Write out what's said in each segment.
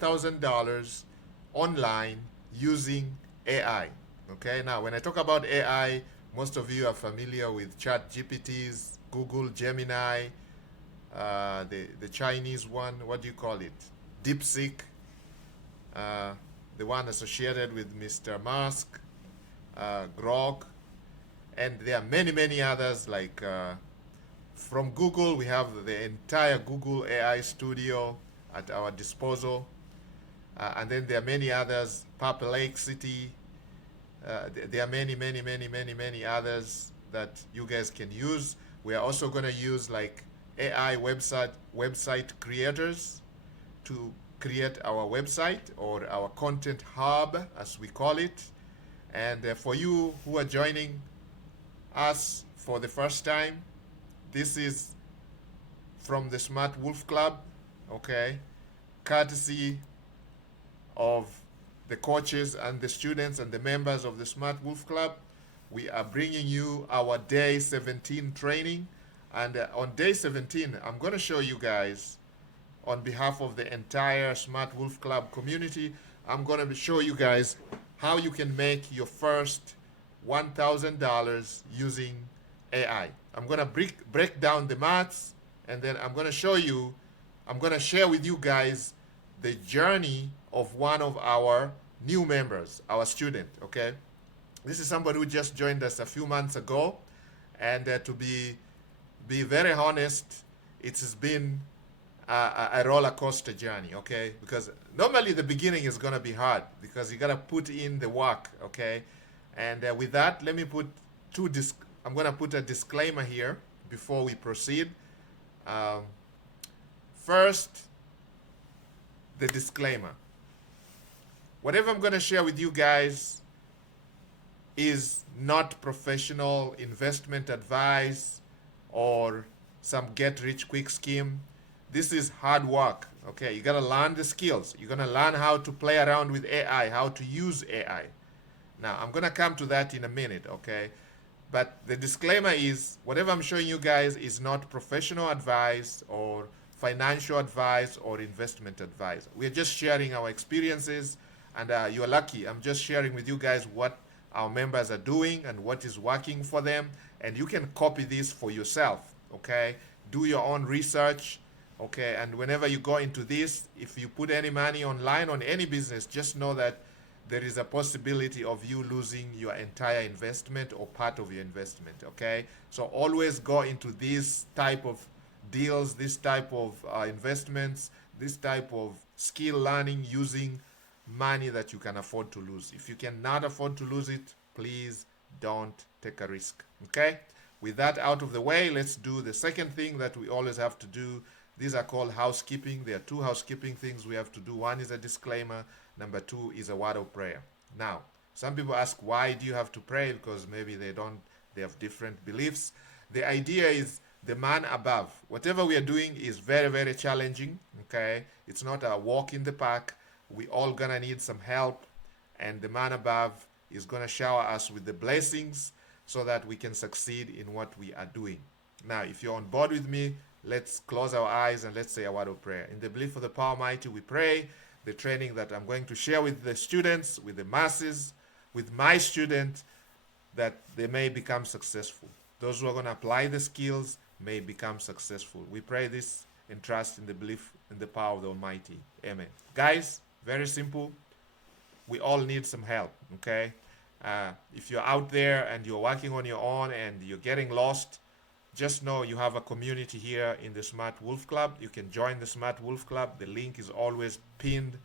$1,000 online using AI. Okay, now when I talk about AI, most of you are familiar with ChatGPTs, Google, Gemini, the Chinese one, what do you call it? DeepSeek, uh, the one associated with Mr. Musk, Grok, and there are many, many others like from Google, we have the entire Google AI Studio at our disposal. And then there are many others, Perplexity. There are many, many, many, many, many others that you guys can use. We are also going to use like AI website creators to create our website or our content hub, as we call it. And for you who are joining us for the first time, this is from the Smart Wolf Club, okay? Courtesy of the coaches and the students and the members of the Smart Wolf Club, we are bringing you our day 17 training. And on day 17, I'm going to show you guys, on behalf of the entire Smart Wolf Club community, I'm going to show you guys how you can make your first $1,000 using AI. I'm going to break down the maths, and then I'm going to show you, I'm going to share with you guys the journey of one of our new members, our student, okay? This is somebody who just joined us a few months ago, and to be very honest, it has been a roller coaster journey, okay? Because normally the beginning is gonna be hard because you gotta put in the work, okay? And with that, let me put I'm gonna put a disclaimer here before we proceed. Um, First, the disclaimer. Whatever I'm gonna share with you guys is not professional investment advice or some get rich quick scheme. This is hard work, okay? You gotta learn the skills. You're gonna learn how to play around with AI, how to use AI. Now, I'm gonna come to that in a minute, okay? But the disclaimer is whatever I'm showing you guys is not professional advice or financial advice or investment advice. We're just sharing our experiences, and you're lucky. I'm just sharing with you guys what our members are doing and what is working for them, and you can copy this for yourself, okay? Do your own research, okay? And whenever you go into this, if you put any money online on any business, just know that there is a possibility of you losing your entire investment or part of your investment, okay? So always go into this type of deals, this type of investments, this type of skill learning using money that you can afford to lose. If you cannot afford to lose it, please don't take a risk, okay? With that out of the way, let's do the second thing that we always have to do. These are called housekeeping. There are two housekeeping things we have to do. One is a disclaimer. Number two is a word of prayer. Now, some people ask, why do you have to pray? Because maybe they have different beliefs. The idea is the man above. Whatever we are doing is very, very challenging, okay? It's not a walk in the park. We all gonna need some help, and the man above is gonna shower us with the blessings so that we can succeed in what we are doing. Now, if you're on board with me, let's close our eyes and let's say a word of prayer. In the belief of the power mighty, we pray the training that I'm going to share with the students, with the masses, with my student, that they may become successful. Those who are going to apply the skills may become successful. We pray this and trust in the belief in the power of the Almighty. Amen. Guys, very simple. We all need some help, okay? If you're out there and you're working on your own and you're getting lost, just know you have a community here in the Smart Wolf Club. You can join the Smart Wolf Club. The link is always pinned.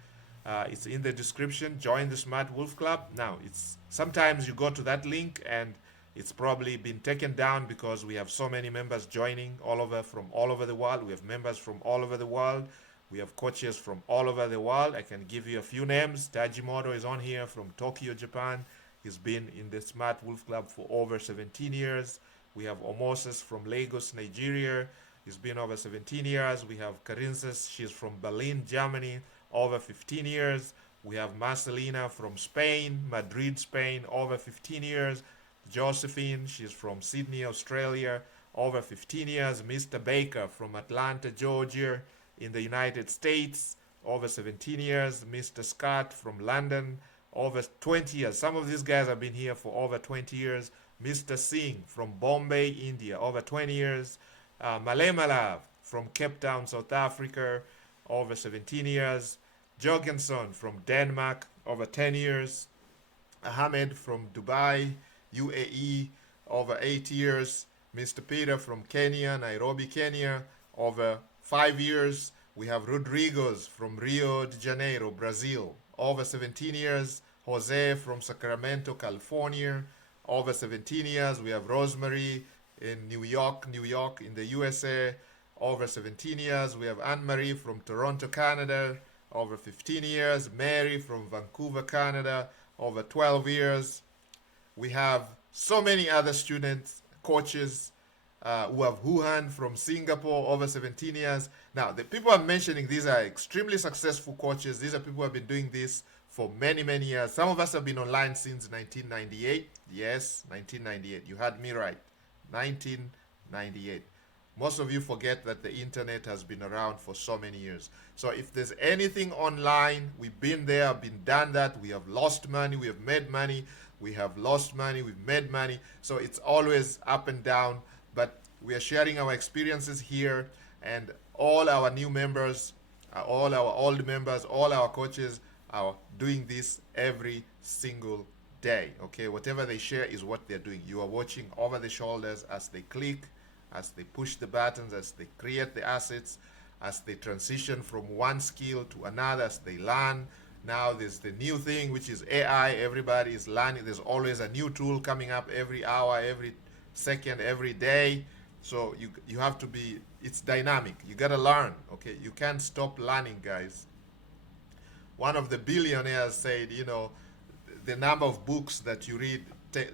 It's in the description. Join the Smart Wolf Club. Now, it's sometimes you go to that link and it's probably been taken down because we have so many members joining from all over the world. We have members from all over the world. We have coaches from all over the world. I can give you a few names. Tajimoto is on here from Tokyo, Japan. He's been in the Smart Wolf Club for over 17 years. We have Omoses from Lagos, Nigeria. He's been over 17 years. We have Carinces. She's from Berlin, Germany, over 15 years. We have Marcelina from Spain, Madrid, Spain, over 15 years. Josephine, she's from Sydney, Australia, over 15 years. Mr. Baker from Atlanta, Georgia, in the United States, over 17 years. Mr. Scott from London, over 20 years. Some of these guys have been here for over 20 years. Mr. Singh from Bombay, India, over 20 years. Malay Malav from Cape Town, South Africa, over 17 years. Jorgensen from Denmark, over 10 years. Ahmed from Dubai, UAE, over 8 years. Mr. Peter from Kenya, Nairobi, Kenya, over 5 years. We have Rodriguez from Rio de Janeiro, Brazil, over 17 years. Jose from Sacramento, California, over 17 years. We have Rosemary in New York, in the USA, over 17 years. We have Anne-Marie from Toronto, Canada, over 15 years. Mary from Vancouver, Canada, over 12 years. We have so many other students, coaches, who have Huhan from Singapore, over 17 years. Now, the people I'm mentioning, these are extremely successful coaches. These are people who have been doing this for many, many years. Some of us have been online since 1998. Yes, 1998. You had me right. 1998. Most of you forget that the internet has been around for so many years. So if there's anything online, we've been there, been done that. We have lost money, we have made money, we have lost money, we've made money. So it's always up and down, but we are sharing our experiences here, and all our new members, all our old members, all our coaches are doing this every single day. Okay, whatever they share is what they're doing. You are watching over the shoulders as they click, as they push the buttons, as they create the assets, as they transition from one skill to another, as they learn. Now there's the new thing, which is AI. Everybody is learning. There's always a new tool coming up every hour, every second, every day. So you have to be, it's dynamic. You got to learn, okay? You can't stop learning, guys. One of the billionaires said, you know, the number of books that you read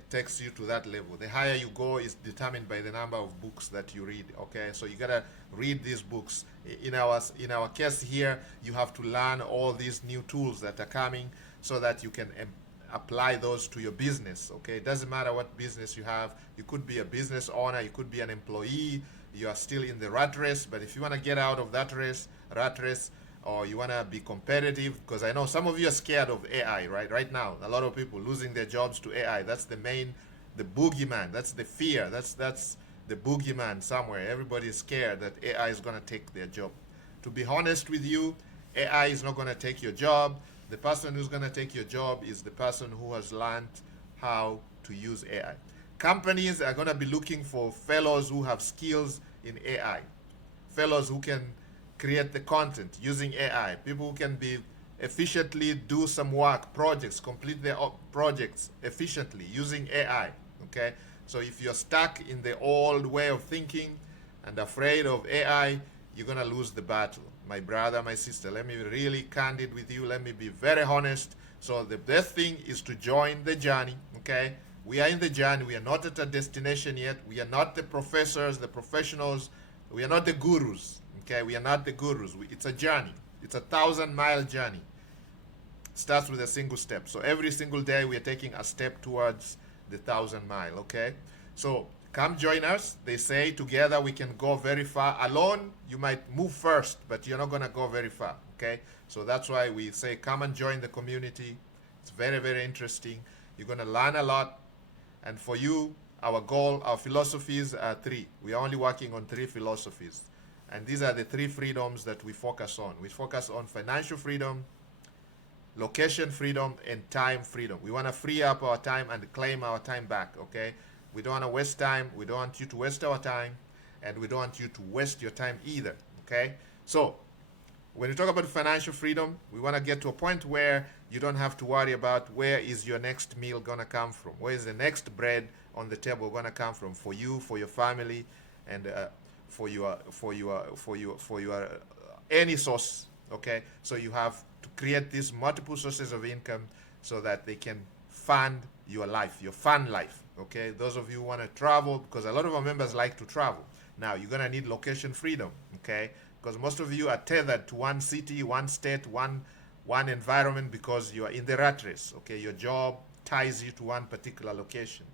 takes you to that level. The higher you go is determined by the number of books that you read. Okay, so you gotta read these books. In our case here, you have to learn all these new tools that are coming so that you can apply those to your business. Okay, it doesn't matter what business you have. You could be a business owner, you could be an employee. You are still in the rat race, but if you want to get out of that rat race, or you want to be competitive, because I know some of you are scared of AI, right now a lot of people losing their jobs to AI. That's the boogeyman. That's the fear. That's the boogeyman somewhere. Everybody is scared that AI is going to take their job. To be honest with you, AI is not going to take your job. The person who's going to take your job is the person who has learned how to use AI. Companies are going to be looking for fellows who have skills in AI, fellows who can create the content using AI, people who can be efficiently do some work, projects, complete their projects efficiently using AI, okay? So if you're stuck in the old way of thinking and afraid of AI, you're gonna lose the battle. My brother, my sister, let me be really candid with you, let me be very honest. So the best thing is to join the journey, okay? We are in the journey, we are not at a destination yet, we are not the professors, the professionals, we are not the gurus. Okay, we are not the gurus. It's a journey. It's a 1,000-mile journey. Starts with a single step. So every single day we are taking a step towards the 1,000-mile. Okay, so come join us. They say together we can go very far. Alone you might move first, but you're not gonna go very far. Okay, so that's why we say come and join the community. It's very, very interesting. You're gonna learn a lot, and for you, our goal, our philosophies are 3. We are only working on 3 philosophies. And these are the 3 freedoms that we focus on. We focus on financial freedom, location freedom, and time freedom. We want to free up our time and claim our time back, okay? We don't want to waste time. We don't want you to waste our time. And we don't want you to waste your time either, okay? So when you talk about financial freedom, we want to get to a point where you don't have to worry about where is your next meal going to come from. Where is the next bread on the table going to come from for you, for your family, and for your any source. Okay, so you have to create these multiple sources of income so that they can fund your life, your fun life. Okay, those of you who want to travel, because a lot of our members like to travel. Now you're gonna need location freedom. Okay, because most of you are tethered to one city, one state, one environment, because you are in the rat race. Okay, your job ties you to one particular location,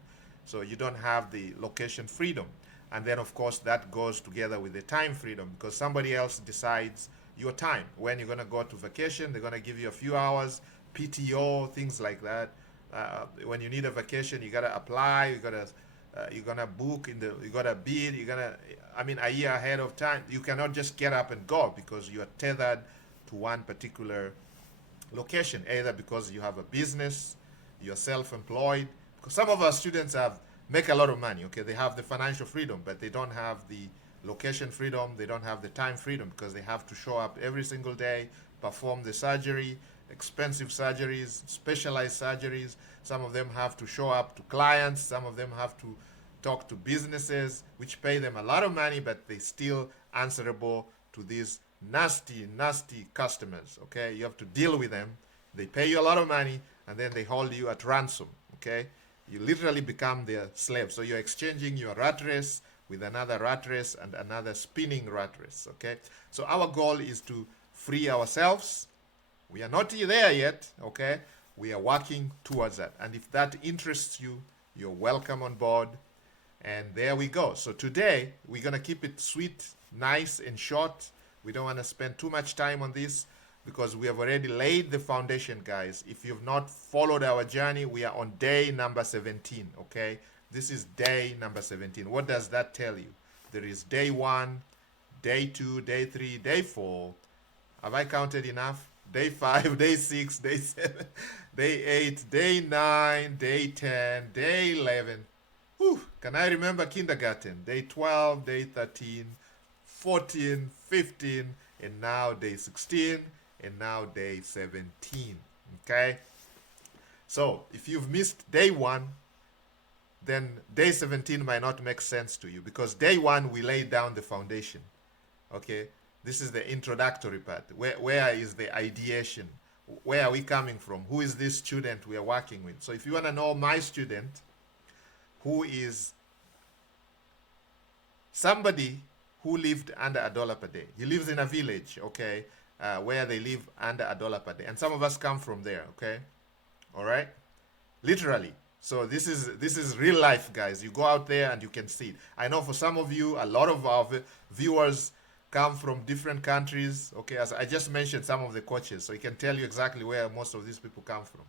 so you don't have the location freedom. And then of course that goes together with the time freedom, because somebody else decides your time. When you're going to go to vacation, they're going to give you a few hours, PTO, things like that. When you need a vacation, you got to apply, you're going to book you got to bid, I mean, a year ahead of time. You cannot just get up and go because you are tethered to one particular location, either because you have a business, you're self-employed. Because some of our students make a lot of money. Okay, they have the financial freedom, but they don't have the location freedom. They don't have the time freedom because they have to show up every single day, perform the surgery, expensive surgeries, specialized surgeries. Some of them have to show up to clients. Some of them have to talk to businesses, which pay them a lot of money, but they still answerable to these nasty customers. Okay, you have to deal with them. They pay you a lot of money and then they hold you at ransom. Okay, you literally become their slave. So you're exchanging your rat race with another rat race and another spinning rat race. Okay, so our goal is to free ourselves. We are not there yet. Okay, we are working towards that, and if that interests you, you're welcome on board. And there we go. So today we're gonna keep it sweet, nice and short. We don't want to spend too much time on this because we have already laid the foundation, guys. If you've not followed our journey, we are on day number 17, okay? This is day number 17. What does that tell you? There is day 1, day 2, day 3, day 4. Have I counted enough? Day 5, day 6, day 7, day 8, day 9, day 10, day 11. Whew, can I remember kindergarten? Day 12, day 13, 14, 15, and now day 16, and now day 17. Okay? So, if you've missed day 1, then day 17 might not make sense to you because day 1 we laid down the foundation. Okay? This is the introductory part. Where is the ideation? Where are we coming from? Who is this student we are working with? So, if you want to know my student, who is somebody who lived under $1 per day. He lives in a village, okay, where they live under $1 per day. And some of us come from there, okay? All right? Literally. So this is real life, guys. You go out there and you can see it. I know for some of you, a lot of our viewers come from different countries, okay? As I just mentioned some of the coaches, so he can tell you exactly where most of these people come from.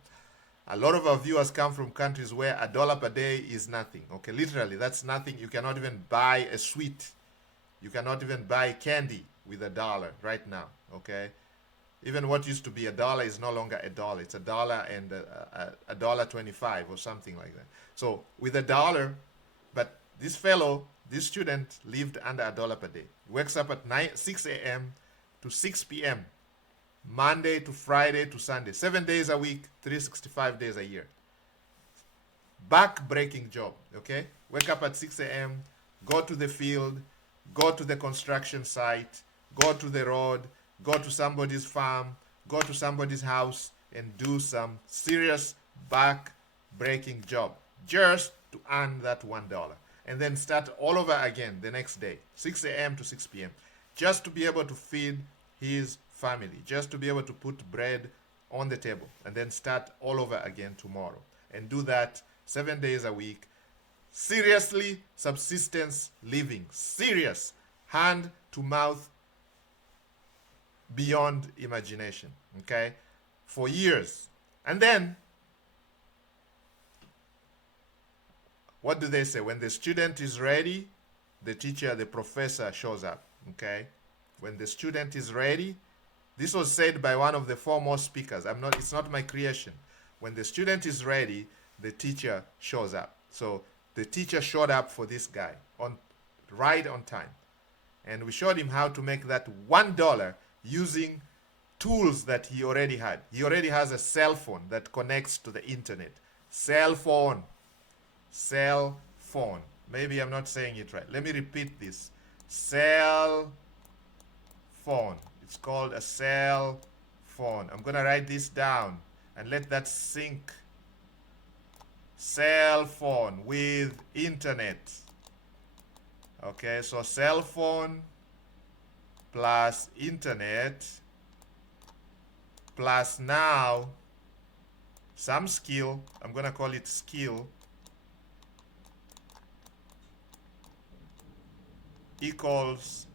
A lot of our viewers come from countries where $1 per day is nothing. Okay, literally, that's nothing. You cannot even buy a sweet. You cannot even buy candy with $1 right now. Okay, even what used to be $1 is no longer $1. It's $1 and $1.25 or something like that. So with $1, but this student lived under $1 per day. He wakes up at 6 a.m. to 6 p.m. Monday to Friday to Sunday, 7 days a week, 365 days a year. Back-breaking job, okay? Wake up at 6 a.m., go to the field, go to the construction site, go to the road, go to somebody's farm, go to somebody's house, and do some serious back-breaking job just to earn that $1. And then start all over again the next day, 6 a.m. to 6 p.m., just to be able to feed his family, just to be able to put bread on the table, and then start all over again tomorrow. And do that 7 days a week. Seriously, subsistence living. Serious. Hand to mouth, beyond imagination. Okay? For years. And then, what do they say? When the student is ready, the teacher, the professor shows up. Okay? When the student is ready, this was said by one of the foremost speakers. It's not my creation. When the student is ready, the teacher shows up. So the teacher showed up for this guy right on time. And we showed him how to make that $1 using tools that he already had. He already has a cell phone that connects to the internet. Cell phone. Maybe I'm not saying it right. Let me repeat this. Cell phone. It's called a cell phone. I'm going to write this down and let that sink. Cell phone with internet. Okay, so cell phone plus internet plus now some skill. I'm going to call it skill equals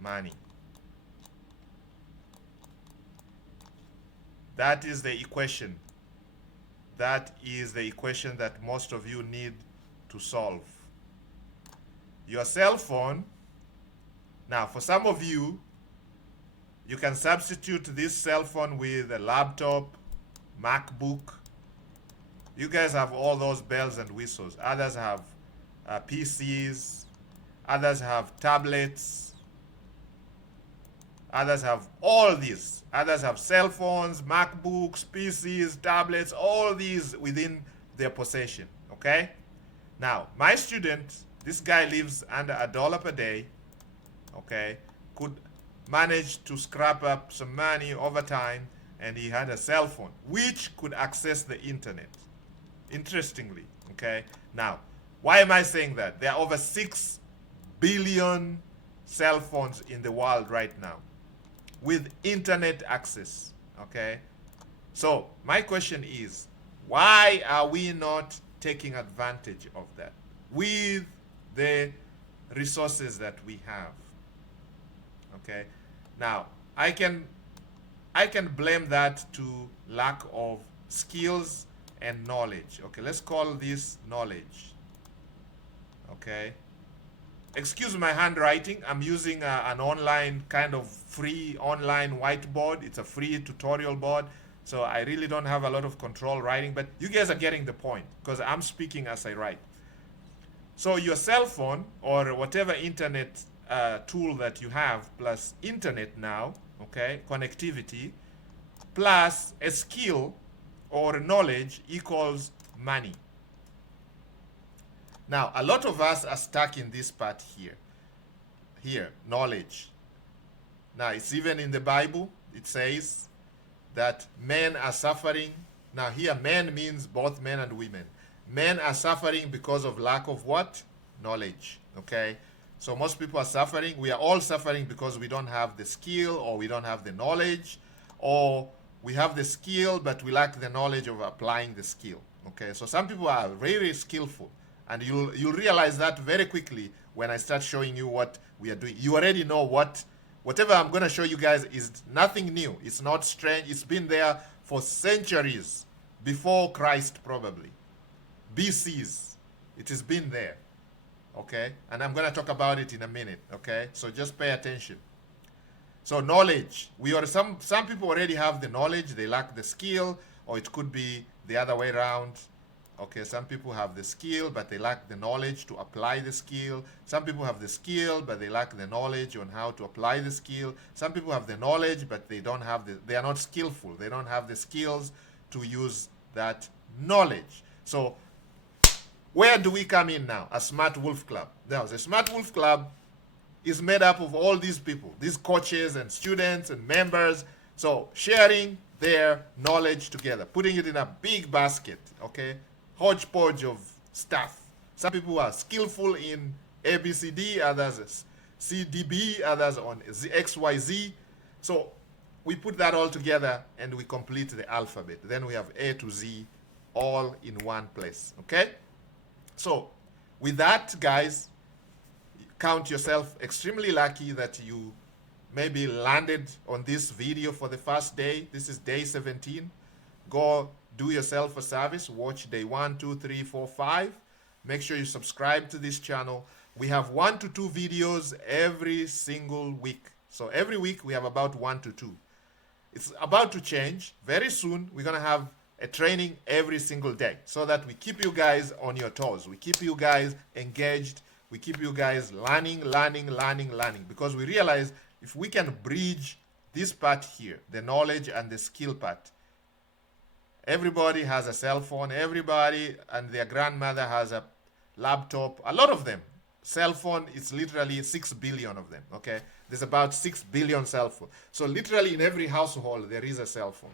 money. That is the equation. That is the equation that most of you need to solve. Your cell phone, now for some of you, you can substitute this cell phone with a laptop, MacBook. You guys have all those bells and whistles. Others have PCs. Others have tablets. Others have all these. Others have cell phones, MacBooks, PCs, tablets, all these within their possession, okay? Now, my student, this guy lives under $1 per day, okay, could manage to scrap up some money over time, and he had a cell phone, which could access the internet, interestingly, okay? Now, why am I saying that? There are over 6 billion cell phones in the world right now with internet access, okay? So my question is, why are we not taking advantage of that with the resources that we have? Okay, now I can blame that to lack of skills and knowledge. Okay, let's call this knowledge. Okay, excuse my handwriting. I'm using an online kind of free online whiteboard. It's a free tutorial board, so I really don't have a lot of control writing, but you guys are getting the point because I'm speaking as I write. So your cell phone or whatever internet tool that you have plus internet now, okay, connectivity, plus a skill or knowledge equals money. Now, a lot of us are stuck in this part here. Here, knowledge. Now, it's even in the Bible. It says that men are suffering. Now, here, men means both men and women. Men are suffering because of lack of what? Knowledge, okay? So most people are suffering. We are all suffering because we don't have the skill or we don't have the knowledge, or we have the skill but we lack the knowledge of applying the skill, okay? So some people are very skillful, and you'll realize that very quickly when I start showing you what we are doing. You already know whatever I'm going to show you guys is nothing new. It's not strange. It's been there for centuries, before Christ probably. BCs. It has been there. Okay? And I'm going to talk about it in a minute. Okay? So just pay attention. So knowledge. Some people already have the knowledge. They lack the skill. Or it could be the other way around. Okay, some people have the skill, but they lack the knowledge to apply the skill. Some people have the skill, but they lack the knowledge on how to apply the skill. Some people have the knowledge, but they are not skillful. They don't have the skills to use that knowledge. So where do we come in now? A Smart Wolf Club. Now, the Smart Wolf Club is made up of all these people, these coaches and students and members. So sharing their knowledge together, putting it in a big basket, okay? Hodgepodge of stuff. Some people are skillful in ABCD, others CDB, others on XYZ. So we put that all together and we complete the alphabet. Then we have A to Z all in one place, okay? So with that, guys, count yourself extremely lucky that you maybe landed on this video for the first day. This is day 17. Go do yourself a service. Watch day 1, 2, 3, 4, 5. Make sure you subscribe to this channel. We have 1 to 2 videos every single week. So every week we have about 1 to 2. It's about to change. Very soon we're going to have a training every single day so that we keep you guys on your toes. We keep you guys engaged. We keep you guys learning, because we realize if we can bridge this part here, the knowledge and the skill part. Everybody has a cell phone. Everybody and their grandmother has a laptop. A lot of them. Cell phone is literally 6 billion of them, okay? There's about 6 billion cell phones. So literally in every household, there is a cell phone.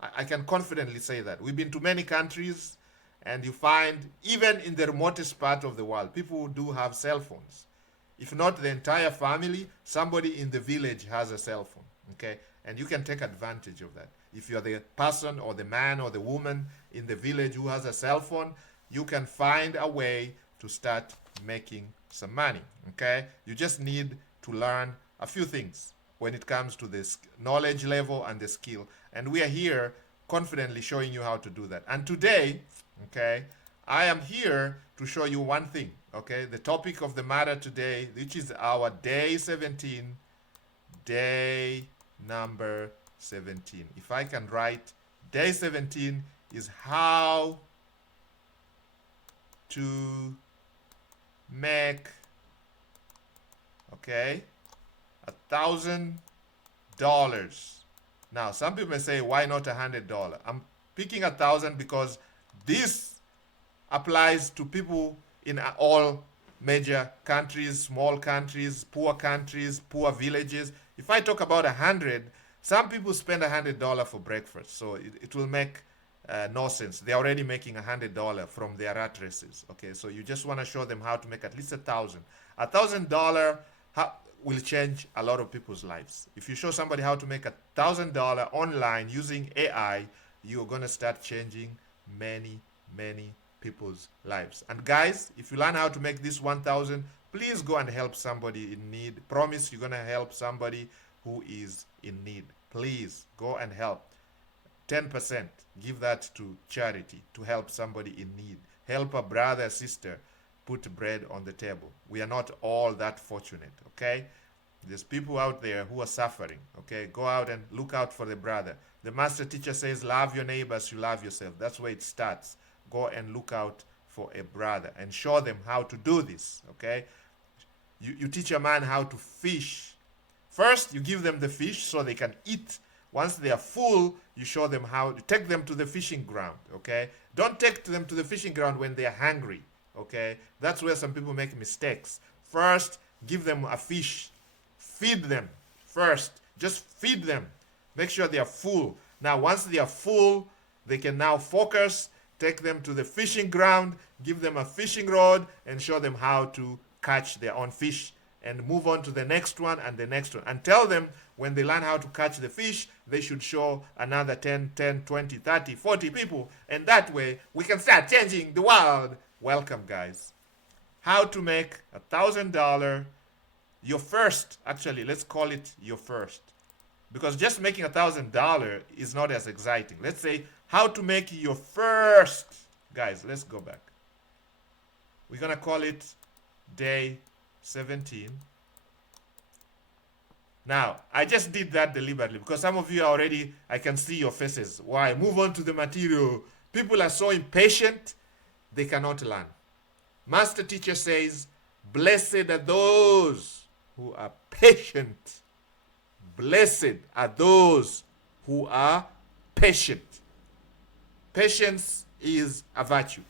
I can confidently say that. We've been to many countries, and you find, even in the remotest part of the world, people do have cell phones. If not the entire family, somebody in the village has a cell phone, okay? And you can take advantage of that. If you're the person or the man or the woman in the village who has a cell phone, you can find a way to start making some money, okay? You just need to learn a few things when it comes to this knowledge level and the skill. And we are here confidently showing you how to do that. And today, okay, I am here to show you one thing, okay? The topic of the matter today, which is our day 17, day number 17. If I can write, day 17 is how to make, okay, $1,000. Now, some people may say, why not $100? I'm picking 1,000 because this applies to people in all major countries, small countries, poor villages. If I talk about 100, some people spend $100 for breakfast, so it will make no sense. They're already making $100 from their rat races. Okay, so you just want to show them how to make at least $1,000. $1,000 will change a lot of people's lives. If you show somebody how to make $1,000 online using AI, you're going to start changing many people's lives. And guys, if you learn how to make this 1,000, please go and help somebody in need. Promise you're going to help somebody who is in need. Please go and help. 10%, give that to charity, to help somebody in need. Help a brother, sister, put bread on the table. We are not all that fortunate, okay? There's people out there who are suffering, okay? Go out and look out for the brother. The master teacher says, love your neighbors, you love yourself. That's where it starts. Go and look out for a brother and show them how to do this, okay? You teach a man how to fish. First, you give them the fish so they can eat. Once they are full, you show them how to take them to the fishing ground, okay? Don't take them to the fishing ground when they are hungry, okay? That's where some people make mistakes. First, give them a fish. Feed them first. Just feed them. Make sure they are full. Now, once they are full, they can now focus, take them to the fishing ground, give them a fishing rod, and show them how to catch their own fish. And move on to the next one and the next one. And tell them when they learn how to catch the fish, they should show another 10, 20, 30, 40 people. And that way, we can start changing the world. Welcome, guys. How to make $1,000 your first. Actually, let's call it your first. Because just making $1,000 is not as exciting. Let's say how to make your first. Guys, let's go back. We're going to call it day 17. Now, I just did that deliberately because some of you are already, I can see your faces. Why? Move on to the material. People are so impatient, they cannot learn. Master teacher says, blessed are those who are patient. Blessed are those who are patient. Patience is a virtue.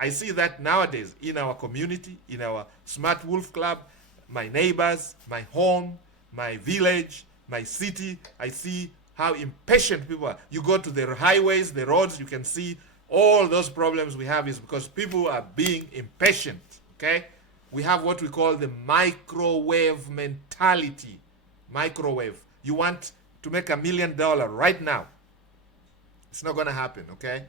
I see that nowadays in our community, in our Smart Wolf Club, my neighbors, my home, my village, my city. I see how impatient people are. You go to the highways, the roads, you can see all those problems we have is because people are being impatient, okay? We have what we call the microwave mentality. Microwave. You want to make $1 million right now. It's not going to happen, okay?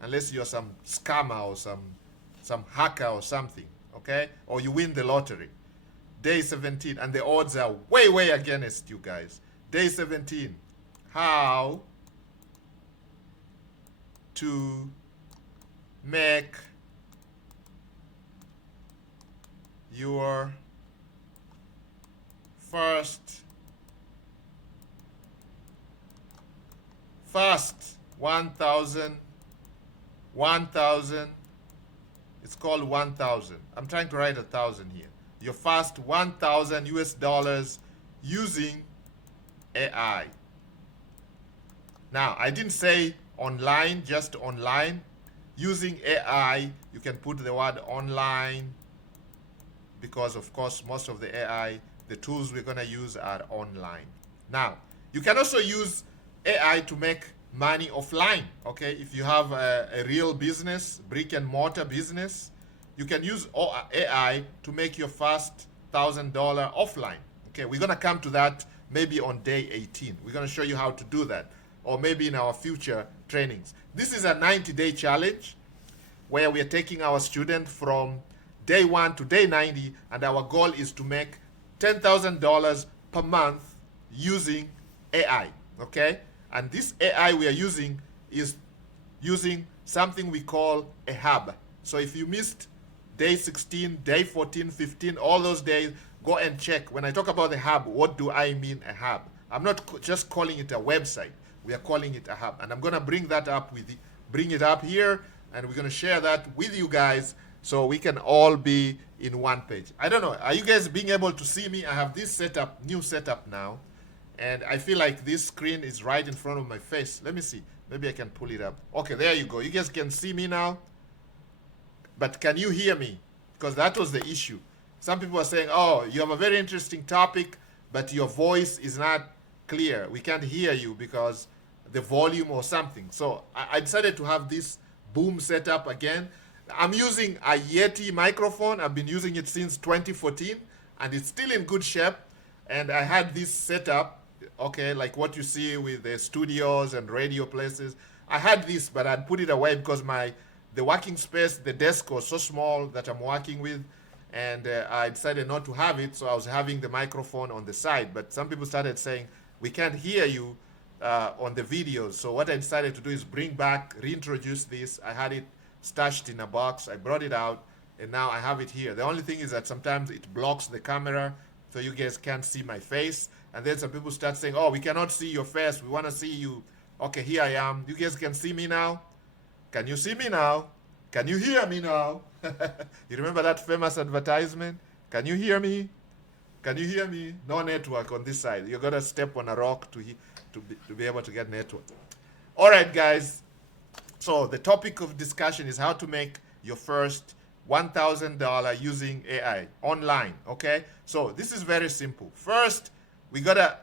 Unless you're some scammer or some hacker or something, okay? Or you win the lottery. Day 17, and the odds are way against you guys. Day 17, how to make your first 1,000. It's called 1,000. I'm trying to write 1,000 here. Your first 1,000 US dollars using AI. Now, I didn't say online, just online. Using AI, you can put the word online because, of course, most of the AI, the tools we're going to use are online. Now, you can also use AI to make money offline, okay? If you have a real business, brick and mortar business, you can use AI to make your first $1,000 offline. Okay, we're going to come to that maybe on day 18. We're going to show you how to do that, or maybe in our future trainings. This is a 90-day challenge where we are taking our student from day 1 to day 90, and our goal is to make $10,000 per month using AI, okay? And this AI we are using is using something we call a hub. So if you missed day 16, day 14, 15, all those days, go and check. When I talk about the hub, what do I mean a hub? I'm not just calling it a website. We are calling it a hub. And I'm going to bring that up bring it up here, and we're going to share that with you guys so we can all be in one page. I don't know. Are you guys being able to see me? I have this setup, new setup now, and I feel like this screen is right in front of my face. Let me see. Maybe I can pull it up. Okay, there you go. You guys can see me now. But can you hear me? Because that was the issue. Some people are saying, oh, you have a very interesting topic, but your voice is not clear. We can't hear you because the volume or something. So I decided to have this boom setup again. I'm using a Yeti microphone. I've been using it since 2014, and it's still in good shape. And I had this setup, okay, like what you see with the studios and radio places. I had this, but I'd put it away because the working space, the desk was so small that I'm working with, and I decided not to have it, so I was having the microphone on the side. But some people started saying, we can't hear you on the videos. So what I decided to do is reintroduce this. I had it stashed in a box. I brought it out, and now I have it here. The only thing is that sometimes it blocks the camera, so you guys can't see my face. And then some people start saying, oh, we cannot see your face. We want to see you. Okay, here I am. You guys can see me now? Can you see me now? Can you hear me now? You remember that famous advertisement? Can you hear me? Can you hear me? No network on this side. You got to step on a rock to be able to get network. All right, guys. So the topic of discussion is how to make your first $1,000 using AI online, okay? So this is very simple. First, we gotta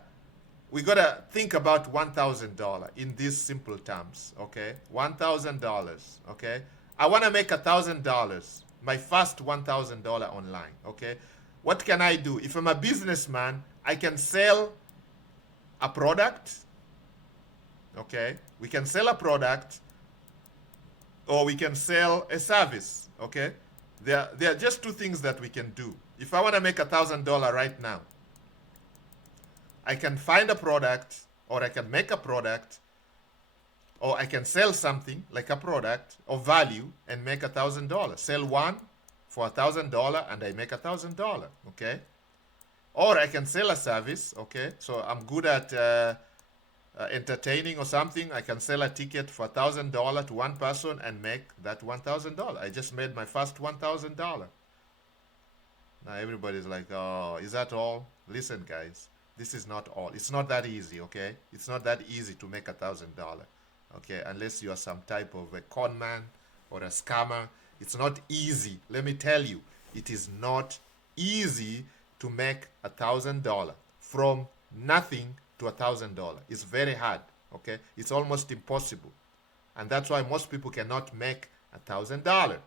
think about $1,000 in these simple terms, okay? $1,000, okay? I want to make $1,000, my first $1,000 online, okay? What can I do? If I'm a businessman, I can sell a product, okay? We can sell a product, or we can sell a service, okay? There are just two things that we can do. If I want to make $1,000 right now, I can find a product, or I can make a product, or I can sell something like a product of value and make $1,000. Sell one for $1,000 and I make $1,000, okay? Or I can sell a service, okay? So I'm good at entertaining or something. I can sell a ticket for $1,000 to one person and make that $1,000. I just made my first $1,000. Now everybody's like, oh, is that all? Listen, guys, this is not all. It's not that easy, okay? It's not that easy to make $1,000, okay? Unless you are some type of a con man or a scammer. It's not easy. Let me tell you, it is not easy to make $1,000 from nothing to $1,000. It's very hard, okay? It's almost impossible. And that's why most people cannot make $1,000.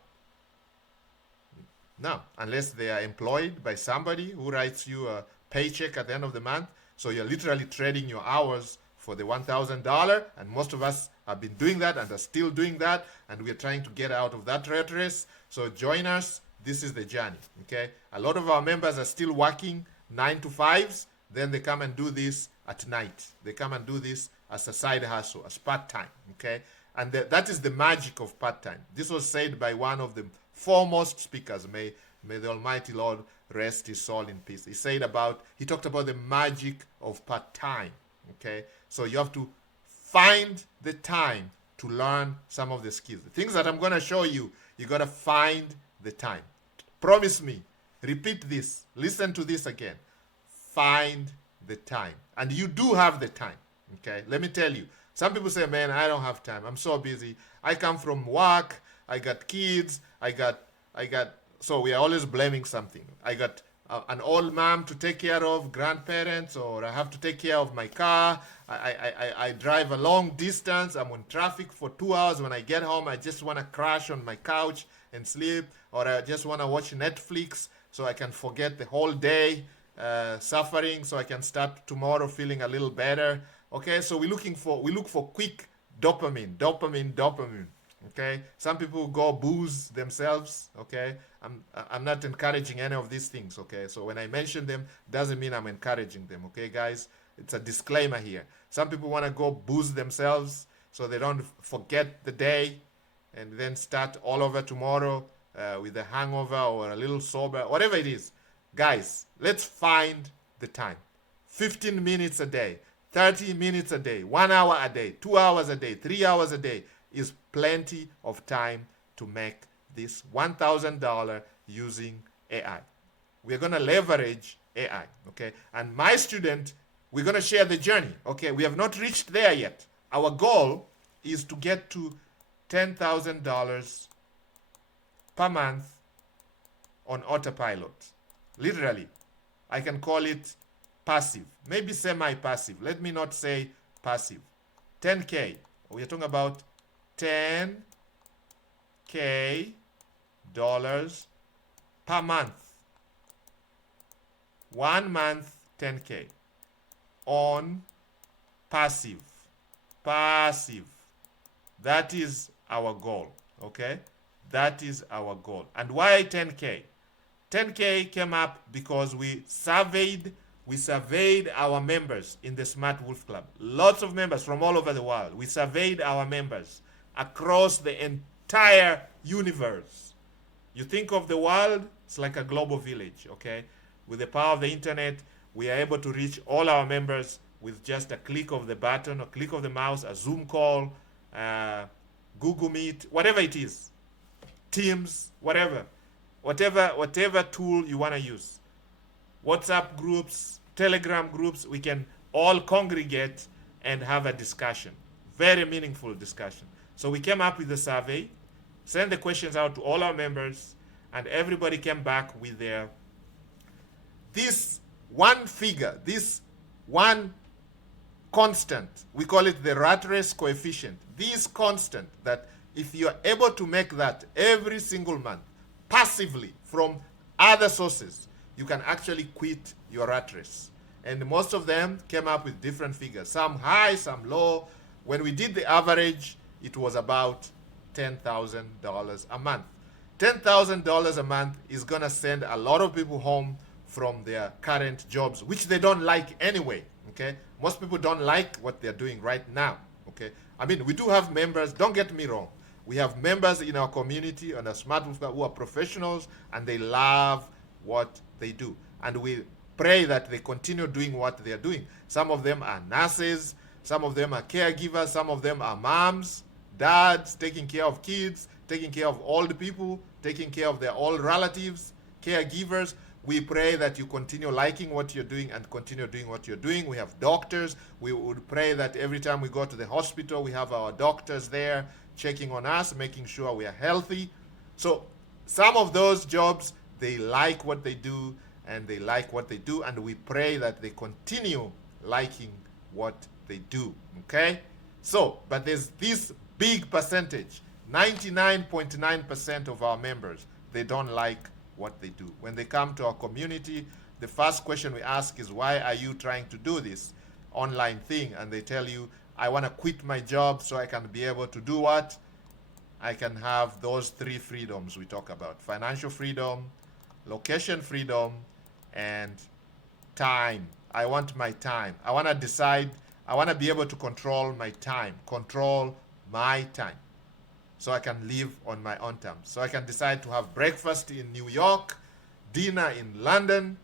No, unless they are employed by somebody who writes you a paycheck at the end of the month. So you're literally trading your hours for the $1,000, and most of us have been doing that and are still doing that, and we are trying to get out of that rat race. So join us. This is the journey, okay? A lot of our members are still working 9 to 5s, then they come and do this at night. They come and do this as a side hustle, as part-time, okay? And that is the magic of part-time. This was said by one of the foremost speakers. May the Almighty Lord rest his soul in peace. He talked about the magic of part-time, okay? So you have to find the time to learn some of the skills. The things that I'm going to show you, you got to find the time. Promise me. Repeat this. Listen to this again. Find the time. And you do have the time, okay? Let me tell you. Some people say, man, I don't have time. I'm so busy. I come from work. I got kids. So we are always blaming something. I got an old mom to take care of, grandparents, or I have to take care of my car. I drive a long distance. I'm on traffic for 2 hours. When I get home, I just want to crash on my couch and sleep, or I just want to watch Netflix so I can forget the whole day suffering, so I can start tomorrow feeling a little better. Okay, so we look for quick dopamine. Okay, some people go booze themselves. Okay, I'm not encouraging any of these things. Okay, so when I mention them, doesn't mean I'm encouraging them. Okay, guys, it's a disclaimer here. Some people want to go booze themselves so they don't forget the day and then start all over tomorrow with a hangover or a little sober, whatever it is. Guys, let's find the time. 15 minutes a day, 30 minutes a day, 1 hour a day, 2 hours a day, 3 hours a day is plenty of time to make this $1,000 using AI. We're going to leverage AI, okay? And my student, we're going to share the journey, okay? We have not reached there yet. Our goal is to get to $10,000 per month on autopilot. Literally, I can call it passive, maybe semi-passive. Let me not say passive. 10K. We're talking about 10K dollars per month. 1 month, 10K on passive. Passive. That is our goal, okay? That is our goal. And why 10K? 10K came up because we surveyed our members in the Smart Wolf Club. Lots of members from all over the world. We surveyed our members across the entire universe. You think of the world, it's like a global village, okay? With the power of the internet, we are able to reach all our members with just a click of the button, a click of the mouse, a Zoom call, Google Meet, whatever it is, Teams, whatever tool you want to use. WhatsApp groups, Telegram groups, we can all congregate and have a discussion. Very meaningful discussion. So we came up with a survey, sent the questions out to all our members, and everybody came back with this one figure, this one constant. We call it the rat race coefficient. This constant that if you are able to make that every single month, passively from other sources, you can actually quit your rat race. And most of them came up with different figures, some high, some low. When we did the average, it was about $10,000 a month. $10,000 a month is going to send a lot of people home from their current jobs, which they don't like anyway, okay? Most people don't like what they're doing right now, okay? I mean, we do have members, don't get me wrong. We have members in our community on the Smart Wolf who are professionals and they love what they do. And we pray that they continue doing what they're doing. Some of them are nurses, some of them are caregivers, some of them are moms, dads, taking care of kids, taking care of old people, taking care of their old relatives, caregivers. We pray that you continue liking what you're doing and continue doing what you're doing. We have doctors. We would pray that every time we go to the hospital, we have our doctors there checking on us, making sure we are healthy. So some of those jobs, they like what they do and they like what they do, and we pray that they continue liking what they do, okay? So, but there's this big percentage, 99.9% of our members, they don't like what they do. When they come to our community, the first question we ask is, why are you trying to do this online thing? And they tell you, I want to quit my job so I can be able to do what? I can have those 3 freedoms we talk about: financial freedom, location freedom, and time. I want my time. I want to decide, I want to be able to control my time, so I can live on my own terms. So I can decide to have breakfast in New York, dinner in London,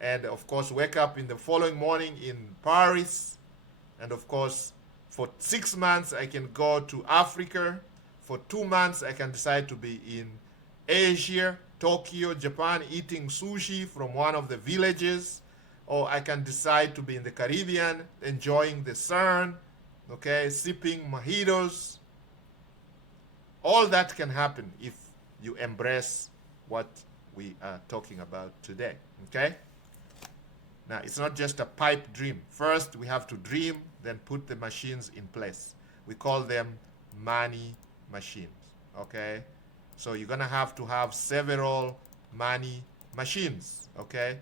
and of course wake up in the following morning in Paris. And of course, for 6 months, I can go to Africa. For 2 months, I can decide to be in Asia, Tokyo, Japan, eating sushi from one of the villages. Or I can decide to be in the Caribbean, enjoying the sun, okay, sipping mojitos. All that can happen if you embrace what we are talking about today, okay? Now, it's not just a pipe dream. First, we have to dream, then put the machines in place. We call them money machines, okay? So you're going to have several money machines, okay?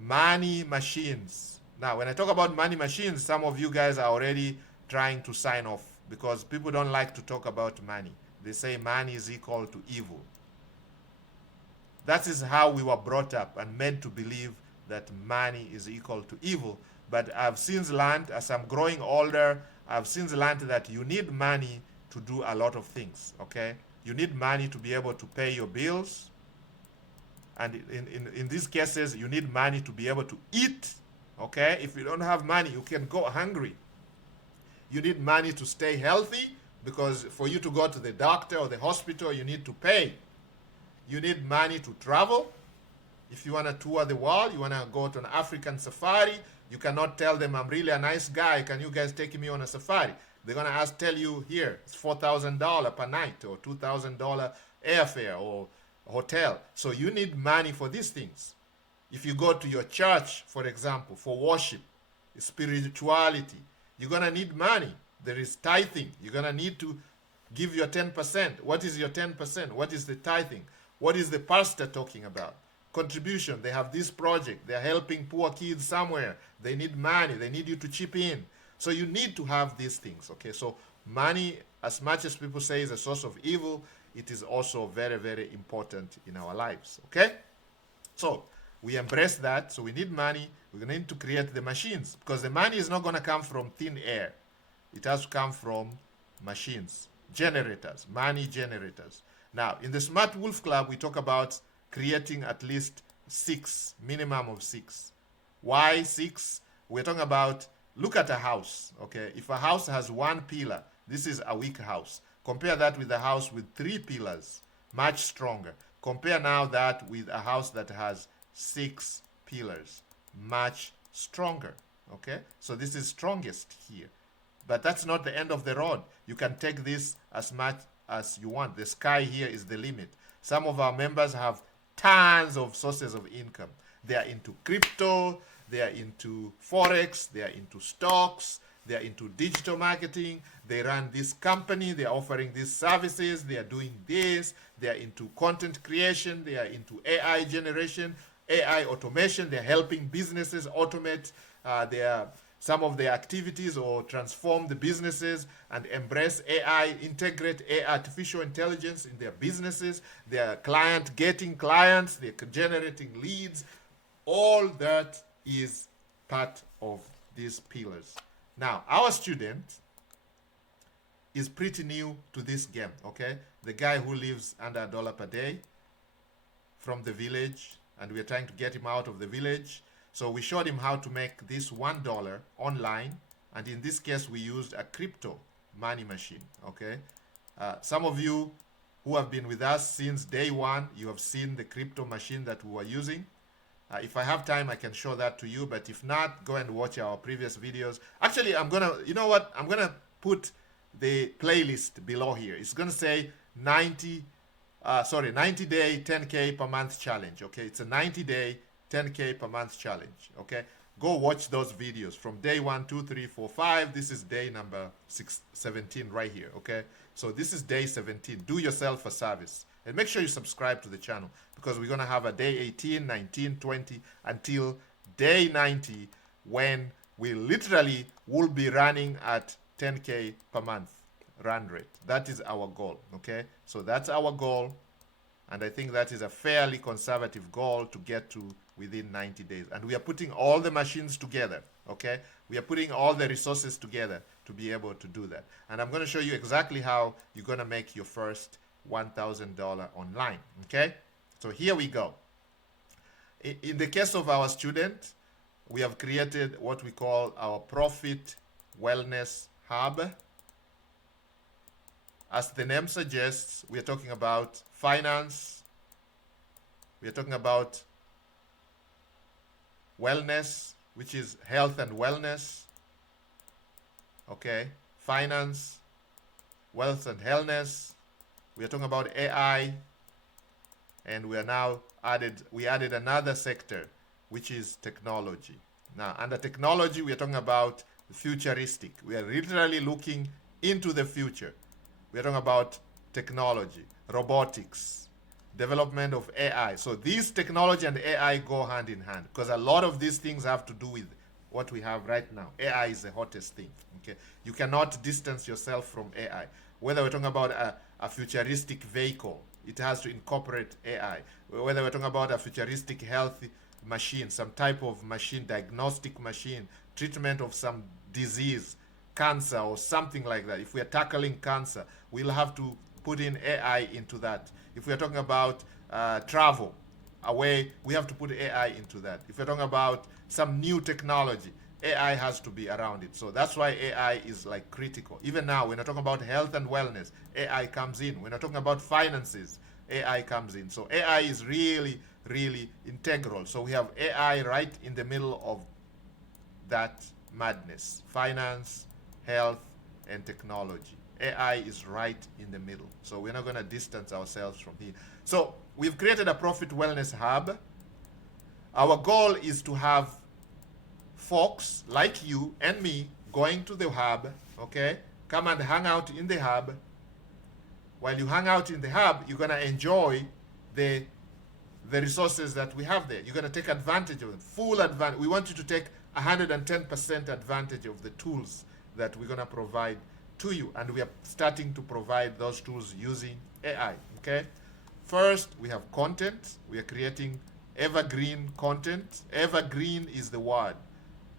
Money machines. Now, when I talk about money machines, some of you guys are already trying to sign off because people don't like to talk about money. They say money is equal to evil. That is how we were brought up and meant to believe that money is equal to evil. But I've since learned, as I'm growing older, I've since learned that you need money to do a lot of things, okay? You need money to be able to pay your bills. And in these cases, you need money to be able to eat, okay? If you don't have money, you can go hungry. You need money to stay healthy, because for you to go to the doctor or the hospital, you need to pay. You need money to travel. If you want to tour the world, you want to go to an African safari, you cannot tell them, I'm really a nice guy, can you guys take me on a safari? They're going to tell you, here, it's $4,000 per night, or $2,000 airfare, or hotel. So you need money for these things. If you go to your church, for example, for worship, spirituality, you're going to need money. There is tithing. You're going to need to give your 10%. What is your 10%? What is the tithing? What is the pastor talking about? Contribution. They have this project. They're helping poor kids somewhere. They need money. They need you to chip in. So you need to have these things, okay? So money, as much as people say is a source of evil, it is also very, very important in our lives, okay? So we embrace that. So we need money. We're going to need to create the machines, because the money is not going to come from thin air. It has to come from machines, generators, money generators. Now, in the Smart Wolf Club, we talk about creating at least 6, minimum of 6. Why 6? We're talking about, look at a house, okay? If a house has 1 pillar, this is a weak house. Compare that with a house with 3 pillars, much stronger. Compare now that with a house that has 6 pillars, much stronger, okay? So this is strongest here. But that's not the end of the road. You can take this as much as you want. The sky here is the limit. Some of our members have tons of sources of income. They are into crypto, they are into forex, they are into stocks, they are into digital marketing, they run this company, they are offering these services, they are doing this, they are into content creation, they are into AI generation, AI automation, they're helping businesses automate some of their activities or transform the businesses and embrace AI, integrate AI, artificial intelligence in their businesses. They're getting clients, they're generating leads. All that is part of these pillars. Now, our student is pretty new to this game, okay? The guy who lives under $1 per day from the village, and we're trying to get him out of the village. So we showed him how to make this $1 online, and in this case we used a crypto money machine, okay? Some of you who have been with us since day one, you have seen the crypto machine that we were using. If I have time, I can show that to you, but if not, go and watch our previous videos. Actually, I'm gonna put the playlist below here. It's gonna say 90 day 10K per month challenge, okay? It's a 90-day 10K per month challenge, okay? Go watch those videos from day 1, 2, 3, 4, 5. This is day number 17 right here, okay? So this is day 17. Do yourself a service and make sure you subscribe to the channel, because we're gonna have a day 18, 19, 20 until day 90, when we literally will be running at 10K per month run rate. That is our goal, okay? So that's our goal, and I think that is a fairly conservative goal to get to within 90 days. And we are putting all the machines together, okay? We are putting all the resources together to be able to do that. And I'm going to show you exactly how you're going to make your first $1,000 online, okay? So here we go. In the case of our student, we have created what we call our Profit Wellness Hub. As the name suggests, we are talking about finance, we are talking about wellness, which is health and wellness, okay? Finance, wealth and wellness. We are talking about AI, and we added another sector, which is technology. Now, under technology, we are talking about futuristic. We are literally looking into the future. We are talking about technology, robotics, development of AI. So these technology and AI go hand in hand, because a lot of these things have to do with what we have right now. AI is the hottest thing, okay? You cannot distance yourself from AI. Whether we're talking about a futuristic vehicle, it has to incorporate AI. Whether we're talking about a futuristic health machine, some type of machine, diagnostic machine, treatment of some disease, cancer or something like that. If we are tackling cancer, we'll have to put in AI into that. If we are talking about travel away, we have to put AI into that. If we're talking about some new technology, AI has to be around it. So that's why AI is like critical. Even now, when we're talking about health and wellness, AI comes in. When we're talking about finances, AI comes in. So AI is really, really integral. So we have AI right in the middle of that madness: finance, health, and technology. AI is right in the middle. So we're not going to distance ourselves from here. So we've created a Profit Wellness Hub. Our goal is to have folks like you and me going to the hub, okay? Come and hang out in the hub. While you hang out in the hub, you're going to enjoy the resources that we have there. You're going to take advantage of them, full advantage. We want you to take 110% advantage of the tools that we're going to provide to you. And we are starting to provide those tools using AI, okay? First, we have content. We are creating evergreen content. Evergreen is the word.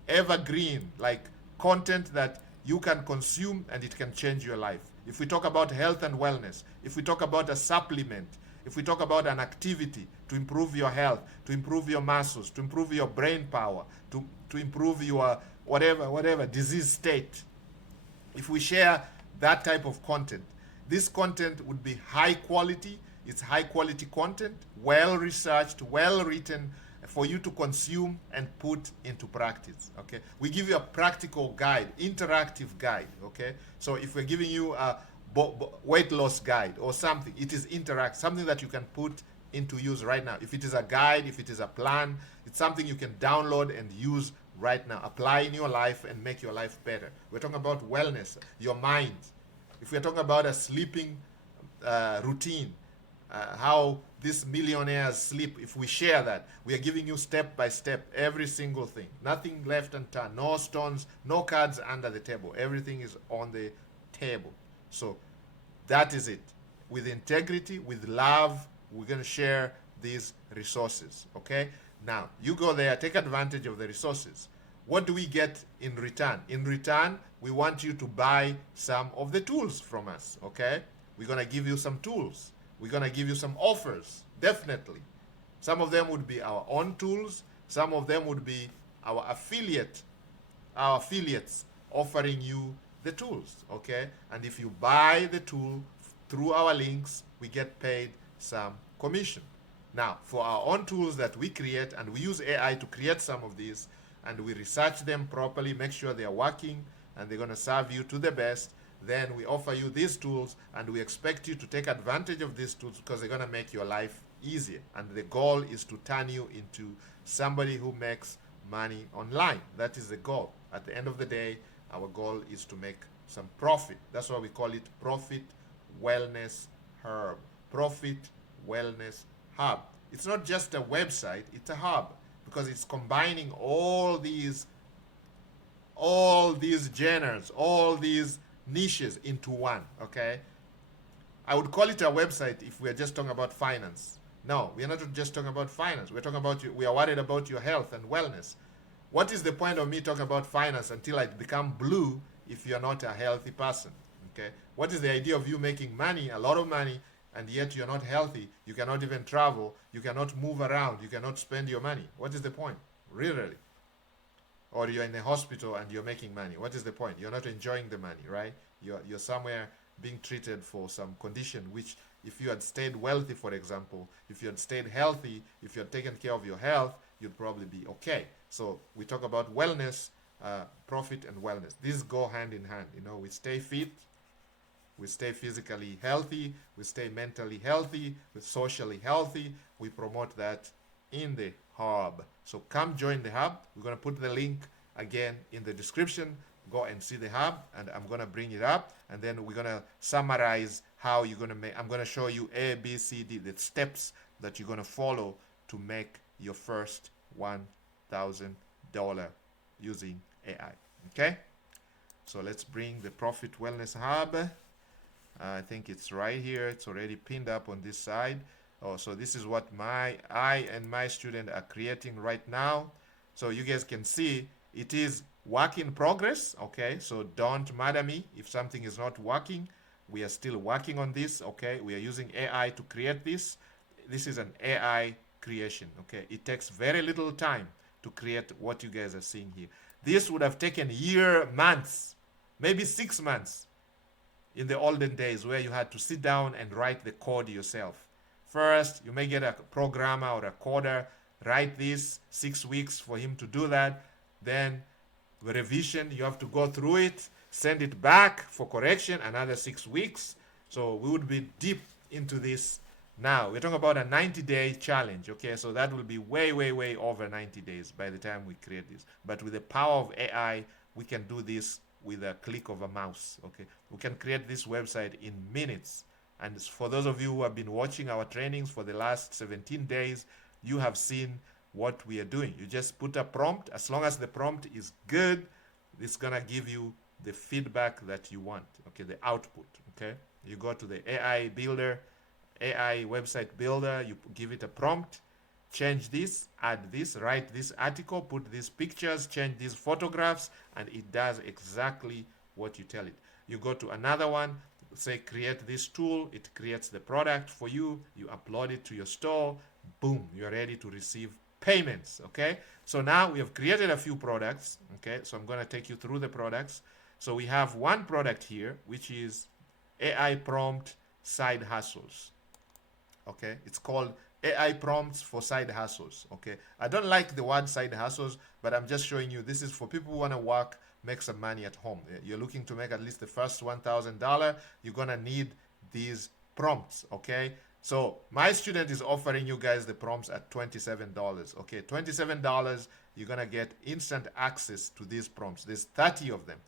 Evergreen, like content that you can consume and it can change your life. If we talk about health and wellness, if we talk about a supplement, if we talk about an activity to improve your health, to improve your muscles, to improve your brain power, to improve your whatever disease state, if we share that type of content, this content would be high quality. It's high quality content, well researched, well written, for you to consume and put into practice, okay? We give you a practical guide, interactive guide, okay? So if we're giving you a weight loss guide or something, it is something that you can put into use right now. If it is a guide, if it is a plan, it's something you can download and use right now, apply in your life and make your life better. We're talking about wellness, your mind. If we're talking about a sleeping routine, how these millionaires sleep, if we share that, we are giving you step by step every single thing. Nothing left unturned, no stones, no cards under the table. Everything is on the table. So that is it. With integrity, with love, we're going to share these resources, okay? Now, you go there, take advantage of the resources. What do we get in return? In return, we want you to buy some of the tools from us, okay? We're going to give you some tools. We're going to give you some offers, definitely. Some of them would be our own tools. Some of them would be our affiliates offering you the tools, okay? And if you buy the tool through our links, we get paid some commission. Now, for our own tools that we create, and we use AI to create some of these, and we research them properly, make sure they are working, and they're going to serve you to the best, then we offer you these tools, and we expect you to take advantage of these tools because they're going to make your life easier. And the goal is to turn you into somebody who makes money online. That is the goal. At the end of the day, our goal is to make some profit. That's why we call it Profit Wellness Hub. Profit Wellness Hub. It's not just a website, it's a hub, because it's combining all these genres, all these niches into one, okay? I would call it a website if we're just talking about finance. No, we're not just talking about finance. We're talking about we are worried about your health and wellness. What is the point of me talking about finance until I become blue if you're not a healthy person, okay? What is the idea of you making money, a lot of money, and yet you're not healthy? You cannot even travel. You cannot move around. You cannot spend your money. What is the point? Really? Or you're in a hospital and you're making money. What is the point? You're not enjoying the money, right? You're somewhere being treated for some condition which, if you had stayed wealthy, for example, if you had stayed healthy, if you had taken care of your health, you'd probably be okay. So we talk about wellness, profit, and wellness. These go hand in hand. You know, we stay fit, we stay physically healthy, we stay mentally healthy, we're socially healthy. We promote that in the hub. So come join the hub. We're going to put the link again in the description. Go and see the hub, and I'm going to bring it up, and then we're going to summarize how you're going to make. I'm going to show you A, B, C, D, the steps that you're going to follow to make your first $1,000 using AI. Okay? So let's bring the Profit Wellness Hub. I think it's right here. It's already pinned up on this side. Oh, so this is what I and my student are creating right now. So you guys can see it is work in progress. Okay, so don't mad at me if something is not working. We are still working on this. Okay, we are using AI to create this. This is an AI creation. Okay, it takes very little time to create what you guys are seeing here. This would have taken months, maybe 6 months in the olden days where you had to sit down and write the code yourself. First, you may get a programmer or a coder, write this 6 weeks for him to do that. Then, the revision, you have to go through it, send it back for correction, another 6 weeks. So, we would be deep into this now. We're talking about a 90-day challenge, okay? So, that will be way, way, way over 90 days by the time we create this. But with the power of AI, we can do this with a click of a mouse. Okay, we can create this website in minutes. And for those of you who have been watching our trainings for the last 17 days, you have seen what we are doing. You just put a prompt. As long as the prompt is good, it's gonna give you the feedback that you want. Okay, the output. Okay, you go to the AI builder, AI website builder, you give it a prompt, change this, add this, write this article, put these pictures, change these photographs, and it does exactly what you tell it. You go to another one, say create this tool, it creates the product for you, you upload it to your store, boom, you're ready to receive payments. Okay, so now we have created a few products. Okay, so I'm going to take you through the products. So we have one product here, which is AI prompt side hustles. Okay, it's called AI prompts for side hustles. Okay, I don't like the word side hustles, but I'm just showing you this is for people who want to work, make some money at home. You're looking to make at least the first $1,000, you're gonna need these prompts. Okay, so my student is offering you guys the prompts at $27. Okay, $27, you're gonna get instant access to these prompts. There's 30 of them.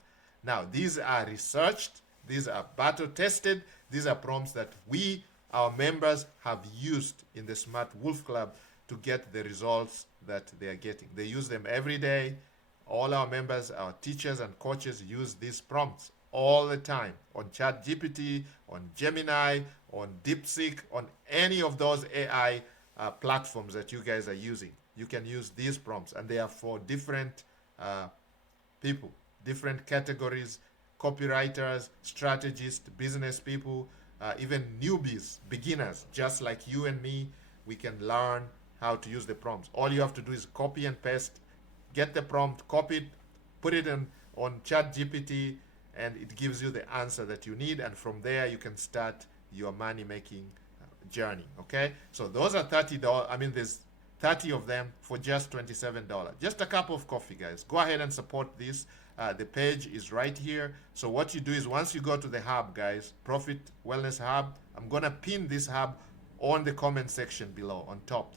Now these are researched, these are battle tested, these are prompts that our members have used in the Smart Wolf Club to get the results that they are getting. They use them every day. All our members, our teachers and coaches use these prompts all the time on ChatGPT, on Gemini, on DeepSeek, on any of those AI platforms that you guys are using. You can use these prompts, and they are for different people, different categories, copywriters, strategists, business people, even newbies, beginners, just like you and me. We can learn how to use the prompts. All you have to do is copy and paste, get the prompt, copy it, put it on ChatGPT, and it gives you the answer that you need. And from there, you can start your money making journey. Okay, so those are $30. I mean, there's 30 of them for just $27. Just a cup of coffee, guys. Go ahead and support this. The page is right here. So what you do is once you go to the hub, guys, Profit Wellness Hub, I'm going to pin this hub on the comment section below on top.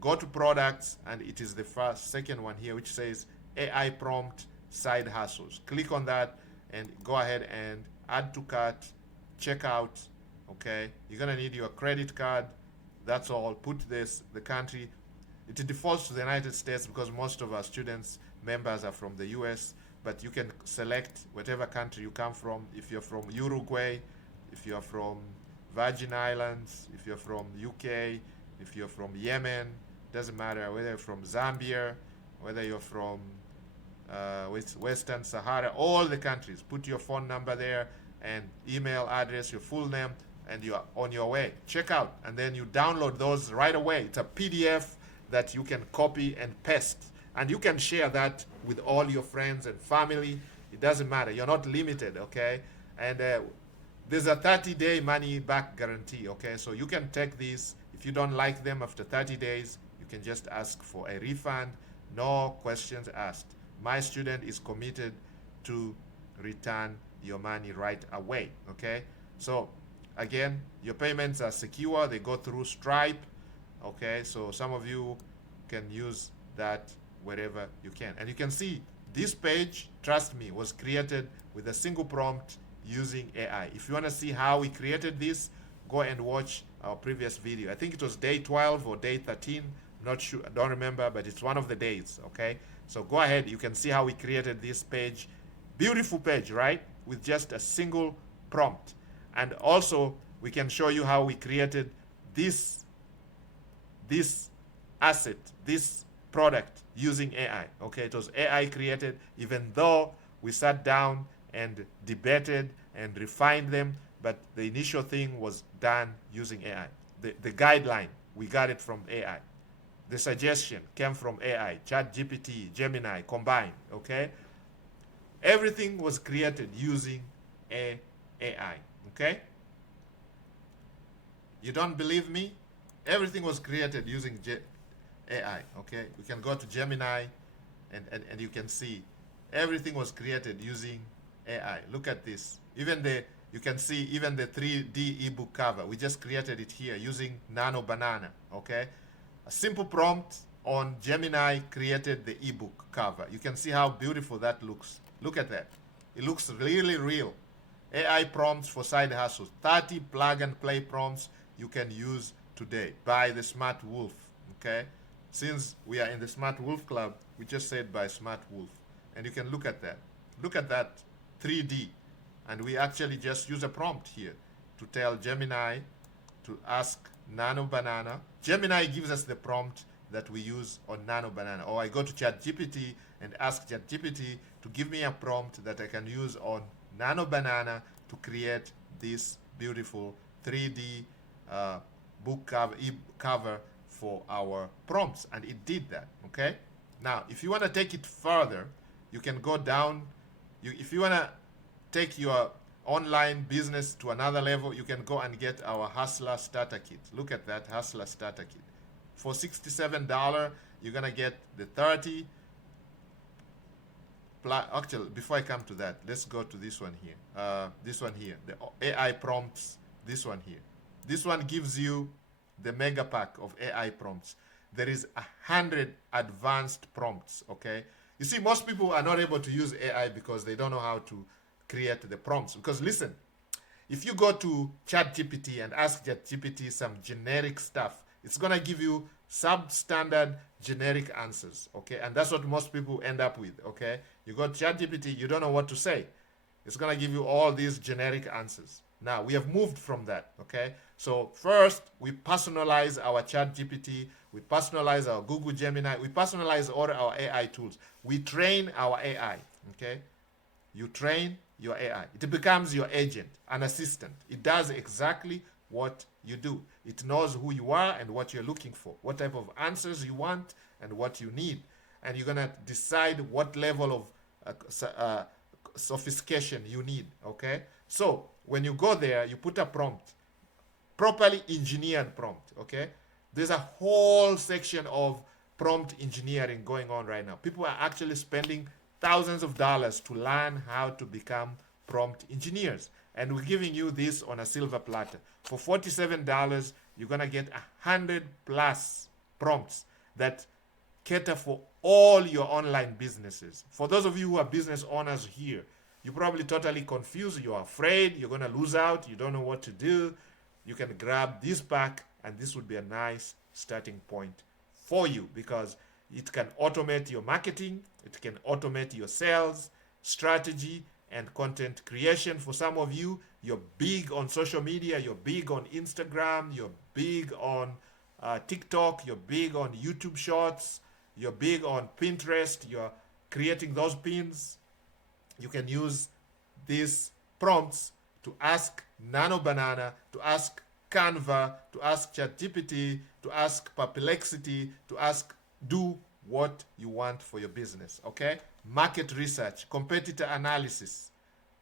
Go to products, and it is the second one here, which says AI prompt side hustles. Click on that and go ahead and add to cart, check out. Okay, you're going to need your credit card. That's all. Put the country. It defaults to the United States because most of our students, members are from the US, but you can select whatever country you come from. If you're from Uruguay, if you're from Virgin Islands, if you're from UK, if you're from Yemen, doesn't matter whether you're from Zambia, whether you're from Western Sahara, all the countries. Put your phone number there and email address, your full name, and you're on your way. Check out, and then you download those right away. It's a PDF that you can copy and paste, and you can share that with all your friends and family. It doesn't matter. You're not limited, okay? And there's a 30-day money back guarantee, okay? So you can take these. If you don't like them after 30 days, you can just ask for a refund. No questions asked. My student is committed to return your money right away, okay? So again, your payments are secure. They go through Stripe, okay? So some of you can use that wherever you can. And you can see this page, trust me, was created with a single prompt using AI. If you want to see how we created this, go and watch our previous video. I think it was day 12 or day 13. I'm not sure, I don't remember, but it's one of the days, okay? So go ahead, you can see how we created this page. Beautiful page, right? With just a single prompt. And also, we can show you how we created this asset, this product using AI. Okay, it was AI created, even though we sat down and debated and refined them, but the initial thing was done using AI. The guideline, we got it from AI. The suggestion came from AI, ChatGPT, Gemini combined. Okay, everything was created using AI. Okay, you don't believe me? Everything was created using AI. Okay, we can go to Gemini, and you can see everything was created using AI. Look at this. Even the you can see even the 3D ebook cover. We just created it here using Nano Banana. Okay, a simple prompt on Gemini created the ebook cover. You can see how beautiful that looks. Look at that. It looks really real. AI prompts for side hustles. 30 plug and play prompts you can use today by the Smart Wolf. Okay, since we are in the Smart Wolf Club, we just said by Smart Wolf, and you can look at that. Look at that 3D, and we actually just use a prompt here to tell Gemini to ask Nano Banana. Gemini gives us the prompt that we use on Nano Banana, or I go to ChatGPT and ask ChatGPT to give me a prompt that I can use on Nano Banana to create this beautiful 3D book cover for our prompts, and it did that. Okay, now if you want to take it further, you can go down. If you want to take your online business to another level, you can go and get our Hustler Starter Kit. Look at that Hustler Starter Kit. For $67, you're gonna get the 30. Actually, before I come to that, let's go to this one here. This one here, the AI prompts. This one here. This one gives you the mega pack of AI prompts. There is 100 advanced prompts. Okay. You see, most people are not able to use AI because they don't know how to create the prompts. Because listen, if you go to ChatGPT and ask ChatGPT some generic stuff, it's gonna give you substandard generic answers. Okay, and that's what most people end up with. Okay, you go to ChatGPT, you don't know what to say. It's gonna give you all these generic answers. Now we have moved from that. Okay, so first we personalize our ChatGPT, we personalize our Google Gemini, we personalize all our AI tools. We train our AI. Okay, you train your AI. It becomes your agent, an assistant. It does exactly what you do. It knows who you are and what you're looking for, what type of answers you want and what you need. And you're going to decide what level of sophistication you need. Okay, so when you go there, you put a prompt, properly engineered prompt. Okay, there's a whole section of prompt engineering going on right now. People are actually spending thousands of dollars to learn how to become prompt engineers, and we're giving you this on a silver platter. For $47, you're gonna get 100 plus prompts that cater for all your online businesses. For those of you who are business owners here, you're probably totally confused, you're afraid you're gonna lose out, you don't know what to do. You can grab this pack, and this would be a nice starting point for you, because it can automate your marketing, it can automate your sales strategy and content creation. For some of you, you're big on social media, you're big on Instagram, you're big on TikTok, you're big on YouTube Shorts, you're big on Pinterest, you're creating those pins. You can use these prompts to ask Nano Banana, to ask Canva, to ask ChatGPT, to ask Perplexity, to ask do what you want for your business. Okay, market research, competitor analysis.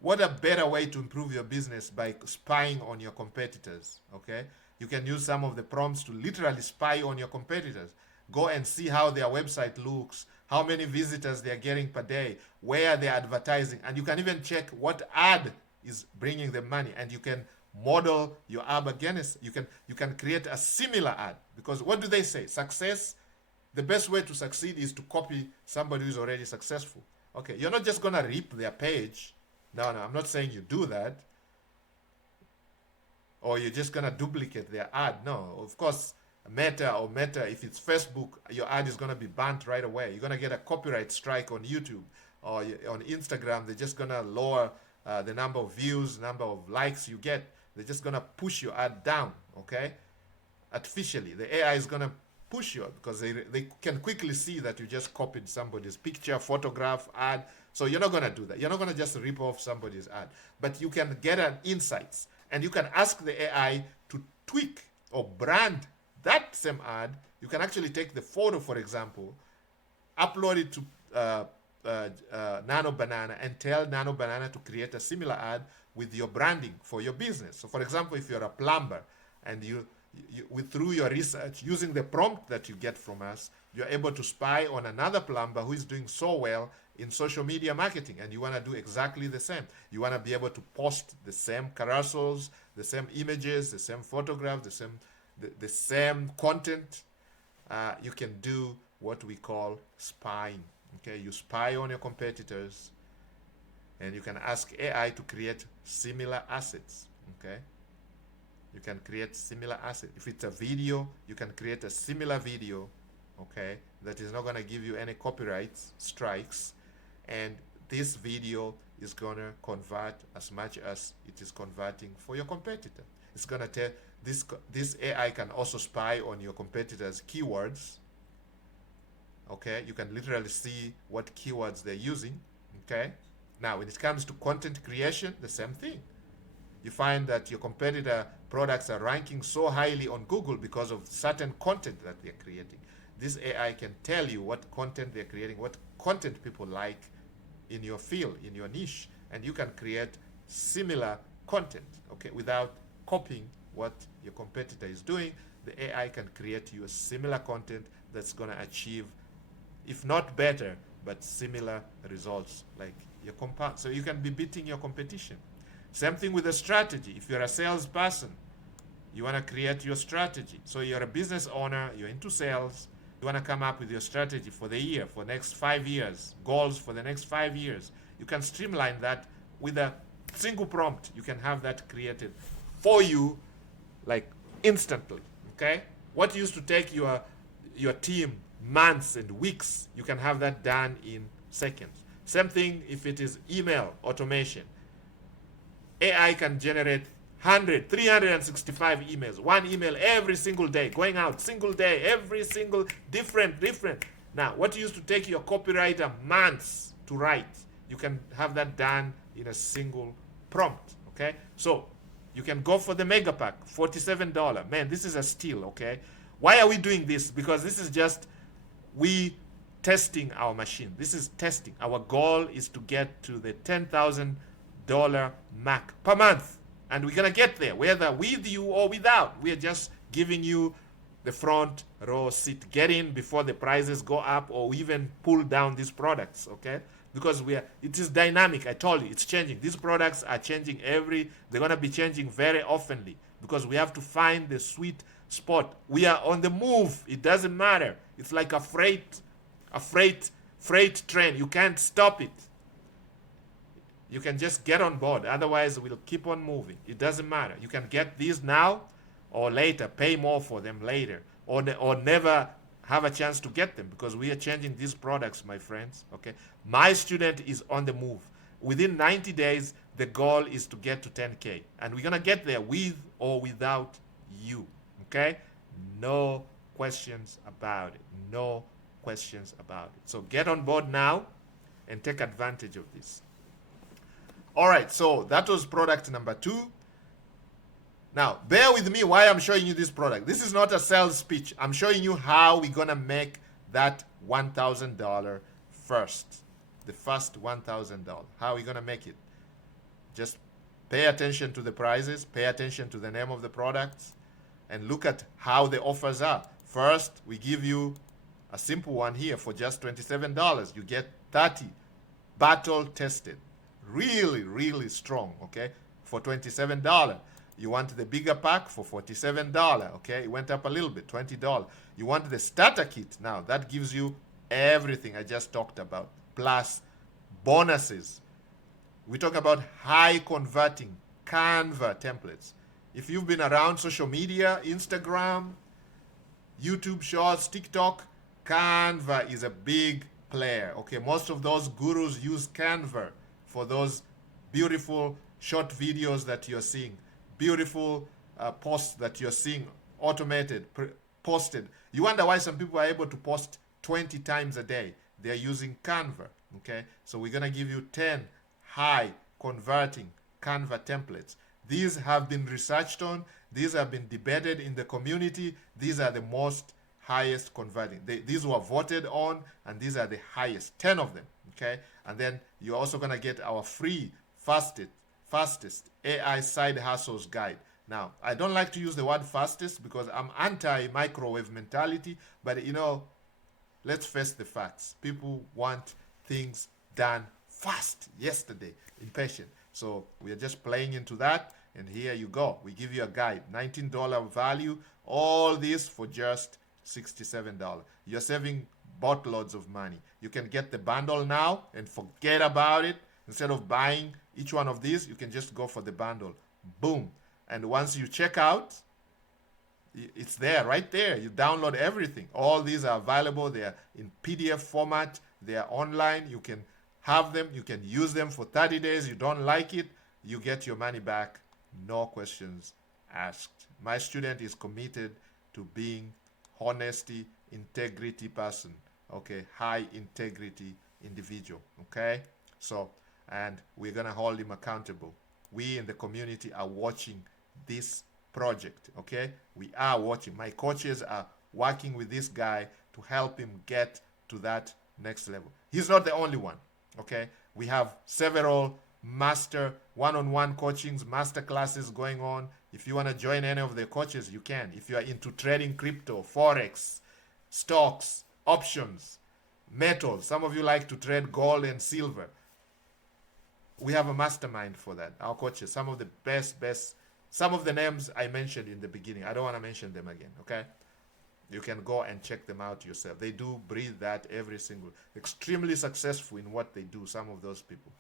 What a better way to improve your business by spying on your competitors. Okay, you can use some of the prompts to literally spy on your competitors. Go and see how their website looks, how many visitors they're getting per day, where they're advertising, and you can even check what ad is bringing them money, and you can model your ad against. You can create a similar ad, because what do they say? Success, the best way to succeed is to copy somebody who's already successful. Okay, you're not just gonna rip their page. No, I'm not saying you do that. Or you're just gonna duplicate their ad. No, of course, Meta, if it's Facebook, your ad is gonna be banned right away. You're gonna get a copyright strike on YouTube, or on Instagram. They're just gonna lower the number of views, number of likes you get. They're just going to push your ad down, okay? Artificially. The AI is going to push you because they can quickly see that you just copied somebody's picture, photograph, ad. So you're not going to do that. You're not going to just rip off somebody's ad. But you can get an insights, and you can ask the AI to tweak or brand that same ad. You can actually take the photo, for example, upload it to Nano Banana and tell Nano Banana to create a similar ad with your branding for your business. So for example, if you're a plumber and through your research, using the prompt that you get from us, you're able to spy on another plumber who is doing so well in social media marketing, and you want to do exactly the same. You want to be able to post the same carousels, the same images, the same photographs, the same content. You can do what we call spying. Okay, you spy on your competitors, and you can ask AI to create similar assets. Okay, you can create similar assets. If it's a video, you can create a similar video, okay, that is not going to give you any copyright strikes, and this video is going to convert as much as it is converting for your competitor. It's going to tell this AI can also spy on your competitors' keywords. Okay, you can literally see what keywords they're using. Okay, now when it comes to content creation, the same thing. You find that your competitor products are ranking so highly on Google because of certain content that they're creating. This AI can tell you what content they're creating, what content people like in your field, in your niche, and you can create similar content, okay, without copying what your competitor is doing. The AI can create you a similar content that's going to achieve, if not better, but similar results like your so you can be beating your competition. Same thing with a strategy. If you're a salesperson, you want to create your strategy. So you're a business owner, you're into sales, you want to come up with your strategy for the year, for the next 5 years, goals for the next 5 years. You can streamline that with a single prompt. You can have that created for you like instantly, okay? What used to take your team months and weeks, you can have that done in seconds. Same thing if it is email automation. AI can generate 365 emails, one email every single day, going out single day, every single different. Now, what used to take your copywriter months to write, you can have that done in a single prompt, okay? So you can go for the mega pack, $47. Man, this is a steal, okay? Why are we doing this? Because this is just we testing our machine. This is testing. Our goal is to get to the $10,000 mark per month. And we're going to get there, whether with you or without. We are just giving you the front row seat. Get in before the prices go up or even pull down these products, okay? Because it is dynamic. I told you, it's changing. These products are changing they're going to be changing very oftenly because we have to find the sweet spot. We are on the move. It doesn't matter. It's like a freight train. You can't stop it. You can just get on board. Otherwise, we'll keep on moving. It doesn't matter. You can get these now or later. Pay more for them later. Or never have a chance to get them because we are changing these products, my friends. Okay. My student is on the move. Within 90 days, the goal is to get to 10K. And we're going to get there with or without you. Okay? No questions about it. No questions about it. So get on board now and take advantage of this. All right, so that was product number 2. Now, bear with me why I'm showing you this product. This is not a sales speech. I'm showing you how we're going to make that $1,000 first. The first $1,000. How are we going to make it? Just pay attention to the prices, pay attention to the name of the products, and look at how the offers are. First, we give you a simple one here for just $27. You get 30 battle tested. Really, really strong, okay? For $27. You want the bigger pack for $47, okay? It went up a little bit, $20. You want the starter kit now. That gives you everything I just talked about, plus bonuses. We talk about high converting Canva templates. If you've been around social media, Instagram, YouTube Shorts, TikTok, Canva is a big player, okay? Most of those gurus use Canva for those beautiful short videos that you're seeing. beautiful posts that you're seeing automated, posted. You wonder why some people are able to post 20 times a day. They're using Canva. Okay, so we're gonna give you 10 high converting Canva templates. These have been researched on. These have been debated in the community. These are the most highest converting. These were voted on, and these are the highest, 10 of them. Okay, and then you're also gonna get our free fastest AI side hustles guide. Now, I don't like to use the word fastest because I'm anti-microwave mentality, but you know, let's face the facts. People want things done fast, yesterday, impatient. So we are just playing into that, and here you go. We give you a guide, $19 value, all this for just $67. You're saving boatloads of money. You can get the bundle now and forget about it. Instead of buying each one of these, you can just go for the bundle. Boom. And once you check out, it's there, right there. You download everything. All these are available. They are in PDF format. They are online. You can have them. You can use them for 30 days. You don't like it, you get your money back. No questions asked. My student is committed to being honesty, integrity person. Okay, high integrity individual. Okay, so, and we're going to hold him accountable. We in the community are watching this project. Okay, we are watching. My coaches are working with this guy to help him get to that next level. He's not the only one. Okay, we have several master one-on-one coachings, master classes going on. If you want to join any of the coaches, you can. If you are into trading crypto, forex, stocks, options, metals, some of you like to trade gold and silver, we have a mastermind for that. Our coaches, some of the best, some of the names I mentioned in the beginning, I don't want to mention them again. Okay, you can go and check them out yourself. They do breathe that every single, extremely successful in what they do, some of those people.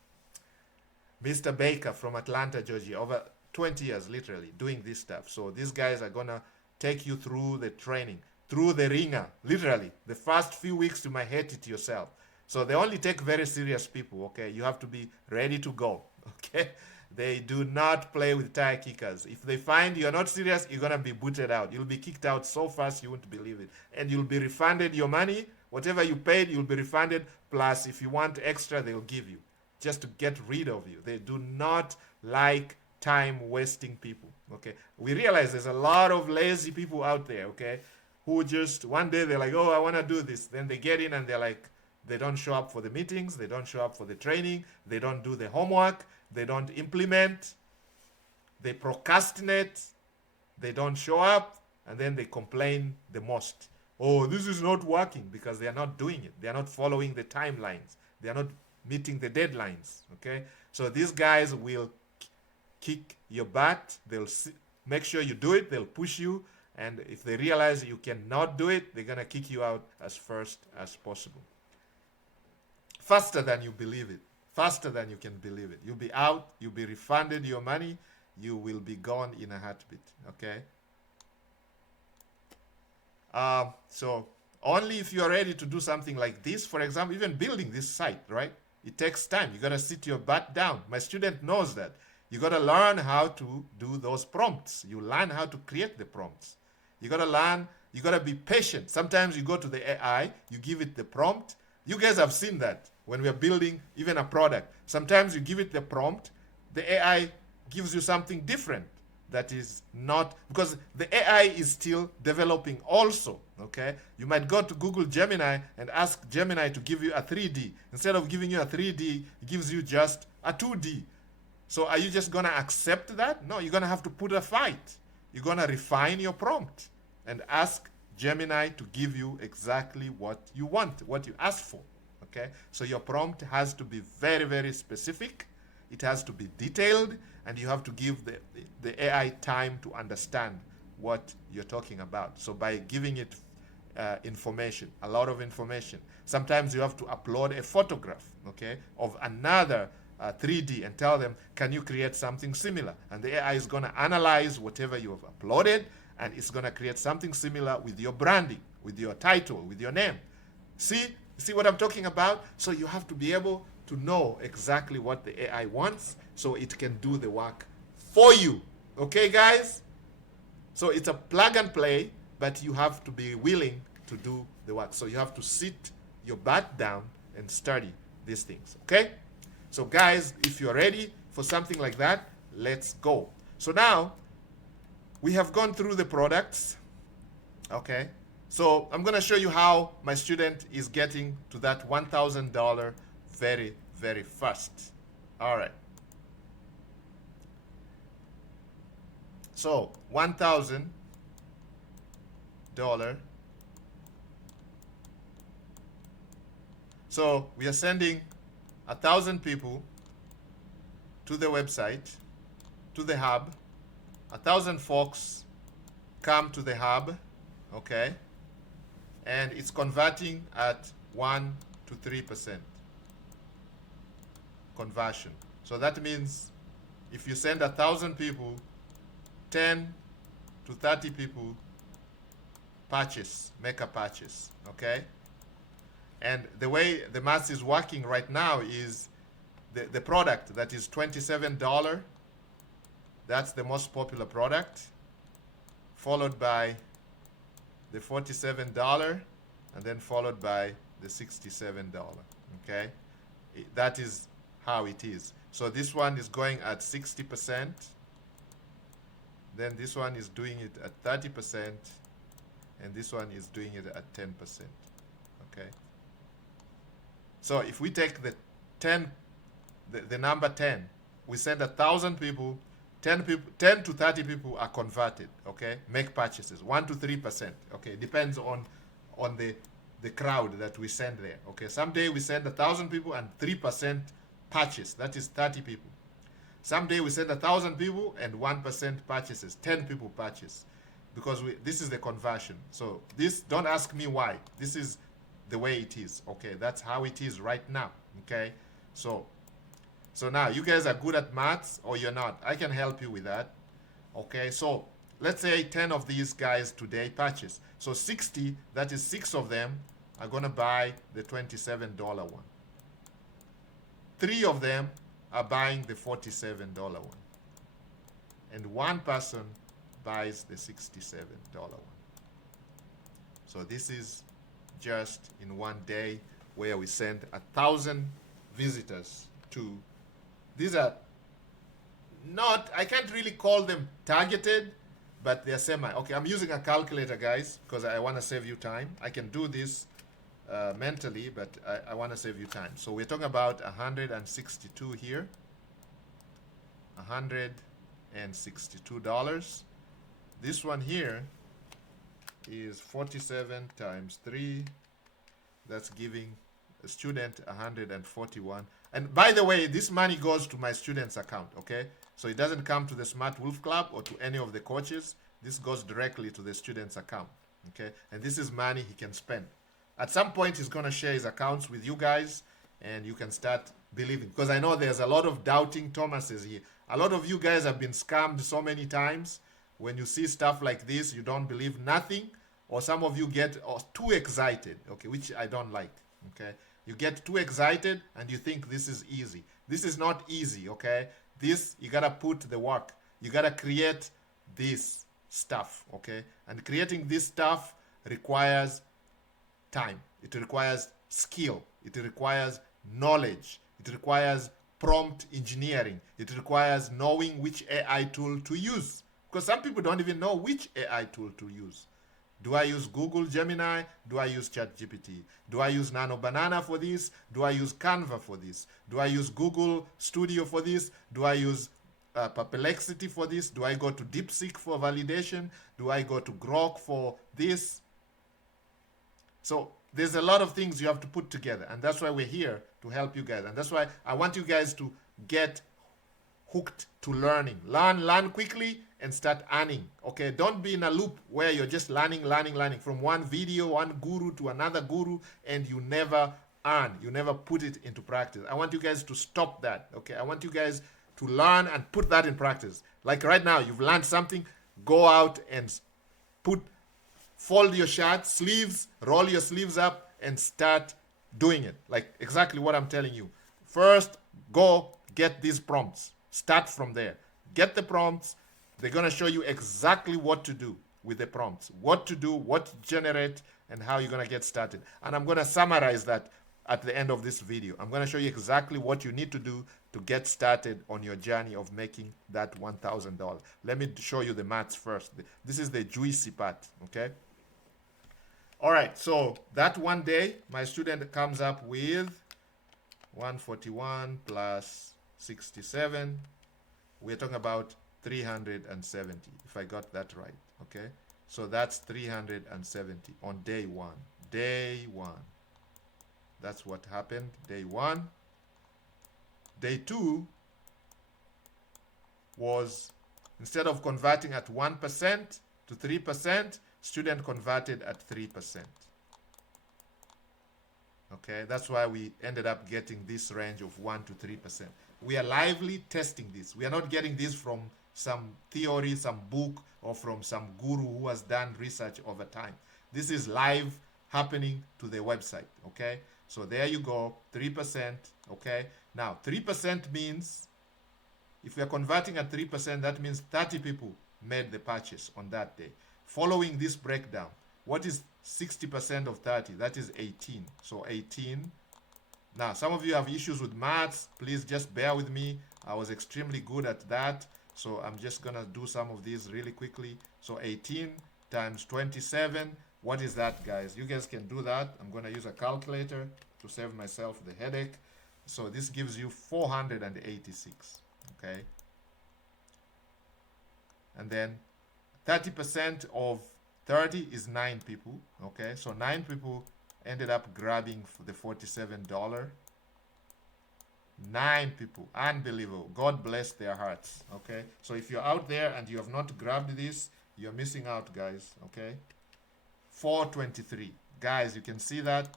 Mr. Baker from Atlanta, Georgia, over 20 years literally doing this stuff. So these guys are gonna take you through the training, through the ringer, literally. The first few weeks you might hate it yourself. So they only take very serious people, okay? You have to be ready to go, okay? They do not play with tire kickers. If they find you're not serious, you're gonna be booted out. You'll be kicked out so fast you won't believe it. And you'll be refunded your money. Whatever you paid, you'll be refunded. Plus, if you want extra, they'll give you, just to get rid of you. They do not like time-wasting people, okay? We realize there's a lot of lazy people out there, okay, who just, one day they're like, oh, I want to do this. Then they get in and they're like, they don't show up for the meetings, they don't show up for the training, they don't do the homework, they don't implement, they procrastinate, they don't show up, and then they complain the most. Oh, this is not working, because they are not doing it. They are not following the timelines. They are not meeting the deadlines, okay? So these guys will kick your butt. They'll make sure you do it. They'll push you. And if they realize you cannot do it, they're going to kick you out as fast as possible. Faster than you believe it. Faster than you can believe it. You'll be out. You'll be refunded your money. You will be gone in a heartbeat, okay? So only if you are ready to do something like this, for example, even building this site, right? It takes time. You got to sit your butt down. My student knows that. You got to learn how to do those prompts. You learn how to create the prompts. You got to learn, you got to be patient. Sometimes you go to the AI, you give it the prompt. You guys have seen that when we are building even a product. Sometimes you give it the prompt, the AI gives you something different that is not, because the AI is still developing also, okay? You might go to Google Gemini and ask Gemini to give you a 3D. Instead of giving you a 3D, it gives you just a 2D. So are you just going to accept that? No, you're going to have to put a fight. You're going to refine your prompt and ask Gemini to give you exactly what you want, what you ask for, okay? So your prompt has to be very, very specific. It has to be detailed, and you have to give the AI time to understand what you're talking about. So by giving it information, a lot of information, sometimes you have to upload a photograph, okay, of another 3D and tell them, can you create something similar? And the AI is going to analyze whatever you have uploaded, and it's going to create something similar with your branding, with your title, with your name. See what I'm talking about? So you have to be able to know exactly what the AI wants so it can do the work for you, Okay, guys? So it's a plug and play, but you have to be willing to do the work. So you have to sit your butt down and study these things. Okay? So guys, if you're ready for something like that, let's go. So now we have gone through the products. Okay? So I'm going to show you how my student is getting to that $1,000 very, very fast. All right. So $1,000. So we are sending 1,000 people to the website, to the hub. 1,000 folks come to the hub, okay? And it's converting at 1 to 3% conversion. So that means if you send 1,000 people, 10 to 30 people purchase, make a purchase, okay? And the way the math is working right now is the product that is $27, that's the most popular product, followed by the $47, and then followed by the $67, okay? That is how it is. So this one is going at 60%, then this one is doing it at 30%, and this one is doing it at 10%, okay? So if we take the 10, the number 10, we send 1,000 people, 10 to 30 people are converted, okay? Make purchases, 1 to 3%, okay? Depends on the crowd that we send there, okay? Someday we send 1,000 people and 3% purchase, that is 30 people. Someday we send 1,000 people and 1% purchases, 10 people purchase, because this is the conversion. So this, don't ask me why. This is the way it is, okay? That's how it is right now, okay? So now you guys are good at maths or you're not. I can help you with that, okay? So let's say 10 of these guys today purchase. So 60, that is 6 of them are gonna buy the $27 one. 3 of them are buying the $47 one. And 1 person buys the $67 one. So this is just in one day where we send 1,000 visitors to, these are not, I can't really call them targeted, but they're semi. Okay, I'm using a calculator, guys, because I want to save you time. I can do this mentally, but I want to save you time. So we're talking about 162 here, $162. This one here is 47 times 3. That's giving a student 141. And by the way, this money goes to my student's account, okay? So it doesn't come to the Smart Wolf Club or to any of the coaches. This goes directly to the student's account, okay? And this is money he can spend. At some point, he's going to share his accounts with you guys, and you can start believing. Because I know there's a lot of doubting Thomases here. A lot of you guys have been scammed so many times. When you see stuff like this, you don't believe nothing. Or some of you get too excited, okay, which I don't like, okay? You get too excited and you think this is easy. This is not easy, okay? This, you got to put the work. You got to create this stuff, okay? And creating this stuff requires time. It requires skill. It requires knowledge. It requires prompt engineering. It requires knowing which AI tool to use. Because some people don't even know which AI tool to use. Do I use Google Gemini? Do I use ChatGPT? Do I use Nano Banana for this? Do I use Canva for this? Do I use Google Studio for this? Do I use Perplexity for this? Do I go to DeepSeek for validation? Do I go to Grok for this? So there's a lot of things you have to put together, and that's why we're here to help you guys. And that's why I want you guys to get hooked to learning. Learn quickly and start earning, okay? Don't be in a loop where you're just learning from one video, one guru to another guru, and you never earn. You never put it into practice. I want you guys to stop that, okay? I want you guys to learn and put that in practice. Like right now, you've learned something, go out and fold your shirt sleeves, roll your sleeves up, and start doing it. Like exactly what I'm telling you. First, go get these prompts. Start from there. Get the prompts, They're going to show you exactly what to do with the prompts, what to do, what to generate, and how you're going to get started. And I'm going to summarize that at the end of this video. I'm going to show you exactly what you need to do to get started on your journey of making that $1,000. Let me show you the maths first. This is the juicy part, okay? All right, so that one day, my student comes up with 141 plus 67. We're talking about 370, if I got that right, okay? So that's 370 on day one. Day one. That's what happened, day one. Day two was, instead of converting at 1% to 3%, student converted at 3%. Okay, that's why we ended up getting this range of 1 to 3%. We are lively testing this. We are not getting this from some theory, some book, or from some guru who has done research over time. This is live happening to the website, okay? So there you go, 3%, okay? Now, 3% means, if we are converting at 3%, that means 30 people made the purchase on that day. Following this breakdown, what is 60% of 30? That is 18. So 18. Now, some of you have issues with maths. Please just bear with me. I was extremely good at that. So I'm just going to do some of these really quickly. So 18 times 27. What is that, guys? You guys can do that. I'm going to use a calculator to save myself the headache. So this gives you 486. Okay. And then 30% of 30 is 9 people. Okay. So 9 people ended up grabbing the $47. 9 people. Unbelievable. God bless their hearts. Okay. So if you're out there and you have not grabbed this, you're missing out, guys. Okay. 423. Guys, you can see that.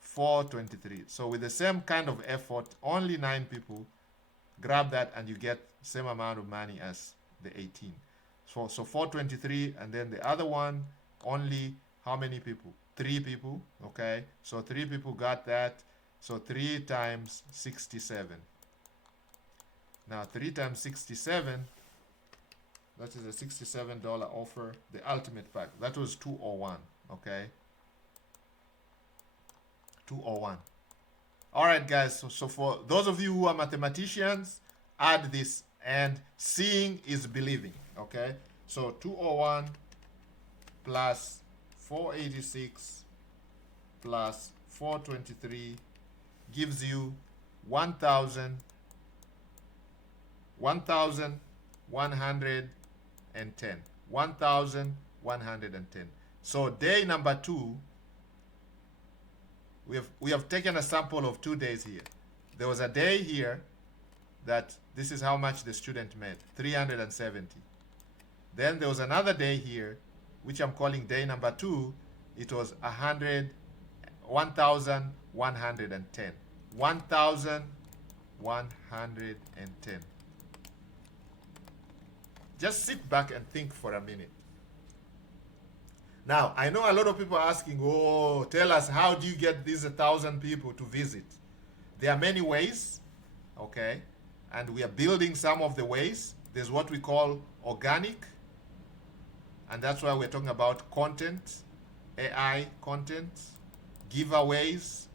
423. So with the same kind of effort, only 9 people grab that and you get same amount of money as the 18. So 423, and then the other one, only how many people? 3 people. Okay. So 3 people got that. So 3 times 67. Now 3 times 67, that is a $67 offer, the ultimate pack. That was 201. Okay. 201. All right, guys. So for those of you who are mathematicians, add this, and seeing is believing. Okay. So 201 plus 486 plus 423 gives you 1,110. 1,110. So day number 2, we have taken a sample of 2 days here. There was a day here that this is how much the student made, 370. Then there was another day here, which I'm calling day number 2. It was 1,110. 1,110. Just sit back and think for a minute. Now, I know a lot of people are asking, oh, tell us, how do you get these 1,000 people to visit? There are many ways, okay? And we are building some of the ways. There's what we call organic, and that's why we're talking about content, AI content, giveaways,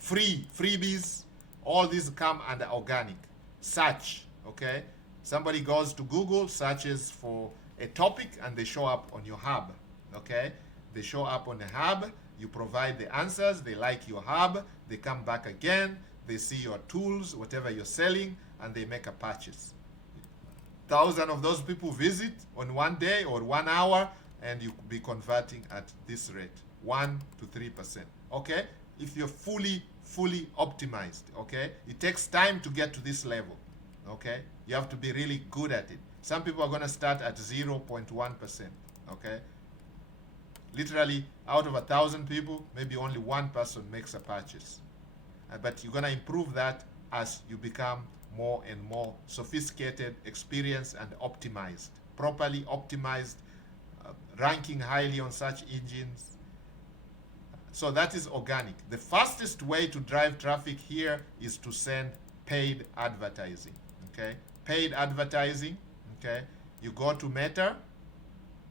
freebies. All these come under organic. Search, okay? Somebody goes to Google, searches for a topic, and they show up on your hub, okay? They show up on the hub, you provide the answers, they like your hub, they come back again, they see your tools, whatever you're selling, and they make a purchase. 1,000 of those people visit on one day or 1 hour, and you could be converting at this rate, 1 to 3%, okay? If you're fully optimized, okay? It takes time to get to this level, okay? You have to be really good at it. Some people are going to start at 0.1%, okay? Literally, out of 1,000 people, maybe only 1 person makes a purchase. But you're going to improve that as you become more and more sophisticated, experienced, and optimized. Properly optimized, ranking highly on search engines. So that is organic. The fastest way to drive traffic here is to send paid advertising, okay? Paid advertising, okay? You go to Meta,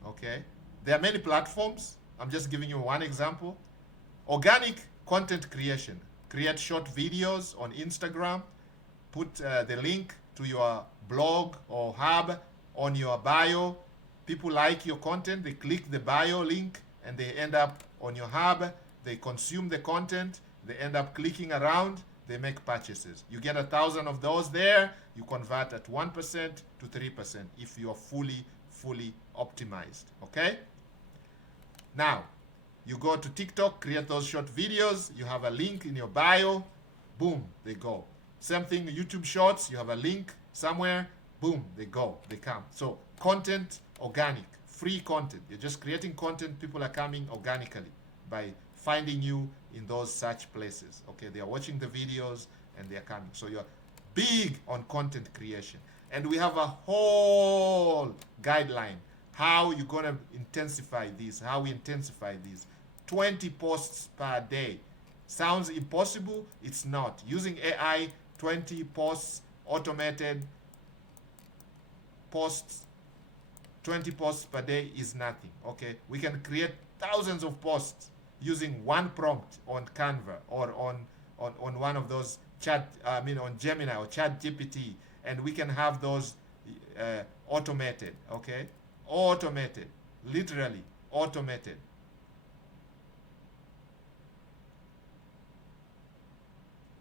okay? There are many platforms. I'm just giving you one example. Organic content creation. Create short videos on Instagram. Put the link to your blog or hub on your bio. People like your content. They click the bio link and they end up on your hub. They consume the content. They end up clicking around. They make purchases. You get 1,000 of those there. You convert at 1% to 3% if you're fully optimized. Okay? Now, you go to TikTok, create those short videos. You have a link in your bio. Boom, they go. Same thing, YouTube Shorts. You have a link somewhere. Boom, they go. They come. So, content, organic, free content. You're just creating content. People are coming organically by finding you in those search places. Okay, they are watching the videos and they are coming. So, you're big on content creation. And we have a whole guideline how you're going to intensify this, how we intensify this. 20 posts per day. Sounds impossible? It's not. Using AI, 20 posts, automated posts, 20 posts per day is nothing. Okay, we can create thousands of posts using one prompt on Canva or on one of those on Gemini or ChatGPT, and we can have those automated. Okay, automated, literally automated.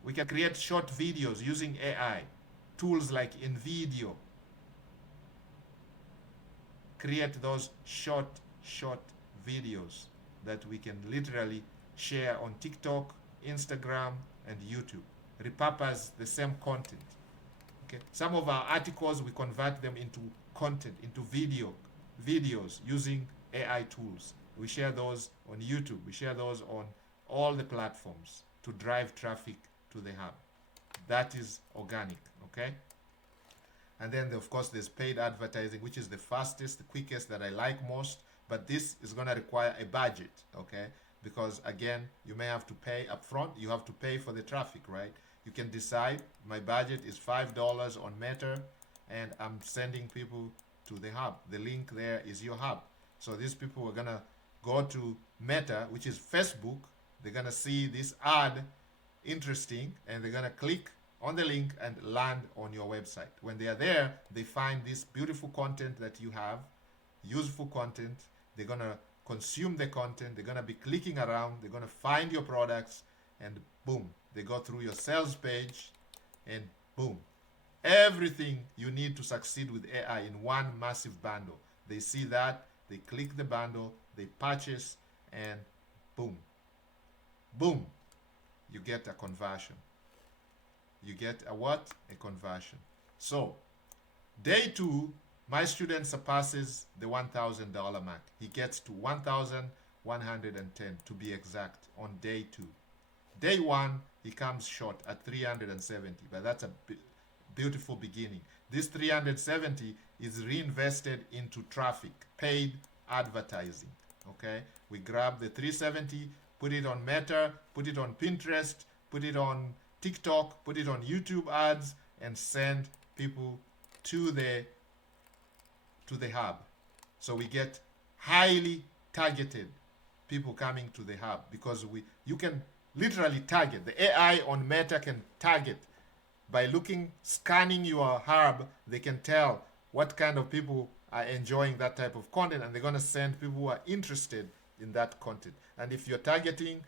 We can create short videos using AI. Tools like InVideo. Create those short videos that we can literally share on TikTok, Instagram, and YouTube. Repurpose the same content. Okay. Some of our articles, we convert them into content, into videos using AI tools. We share those on YouTube. We share those on all the platforms to drive traffic to the hub. That is organic, okay? And then, of course, there's paid advertising, which is the fastest, the quickest, that I like most. But this is going to require a budget, okay? Because, again, you may have to pay upfront. You have to pay for the traffic, right? You can decide, my budget is $5 on Meta, and I'm sending people to the hub. The link there is your hub. So these people are going to go to Meta, which is Facebook. They're going to see this ad interesting, and they're going to click on the link and land on your website. When they are there, they find this beautiful content that you have, useful content. They're going to consume the content. They're going to be clicking around. They're going to find your products, and boom, they go through your sales page, and boom, everything you need to succeed with AI in one massive bundle. They see that, they click the bundle, they purchase, and boom, boom, you get a conversion. You get a what? A conversion. So, day 2, my student surpasses the $1,000 mark. He gets to 1,110 to be exact on day 2. Day 1, he comes short at 370, but that's a beautiful beginning. This 370 is reinvested into traffic, paid advertising. Okay, we grab the 370, put it on Meta, put it on Pinterest, put it on TikTok, put it on YouTube ads, and send people to the hub. So we get highly targeted people coming to the hub, because you can literally target. The AI on Meta can target by scanning your hub. They can tell what kind of people are enjoying that type of content, and they're going to send people who are interested in that content. And if you're targeting,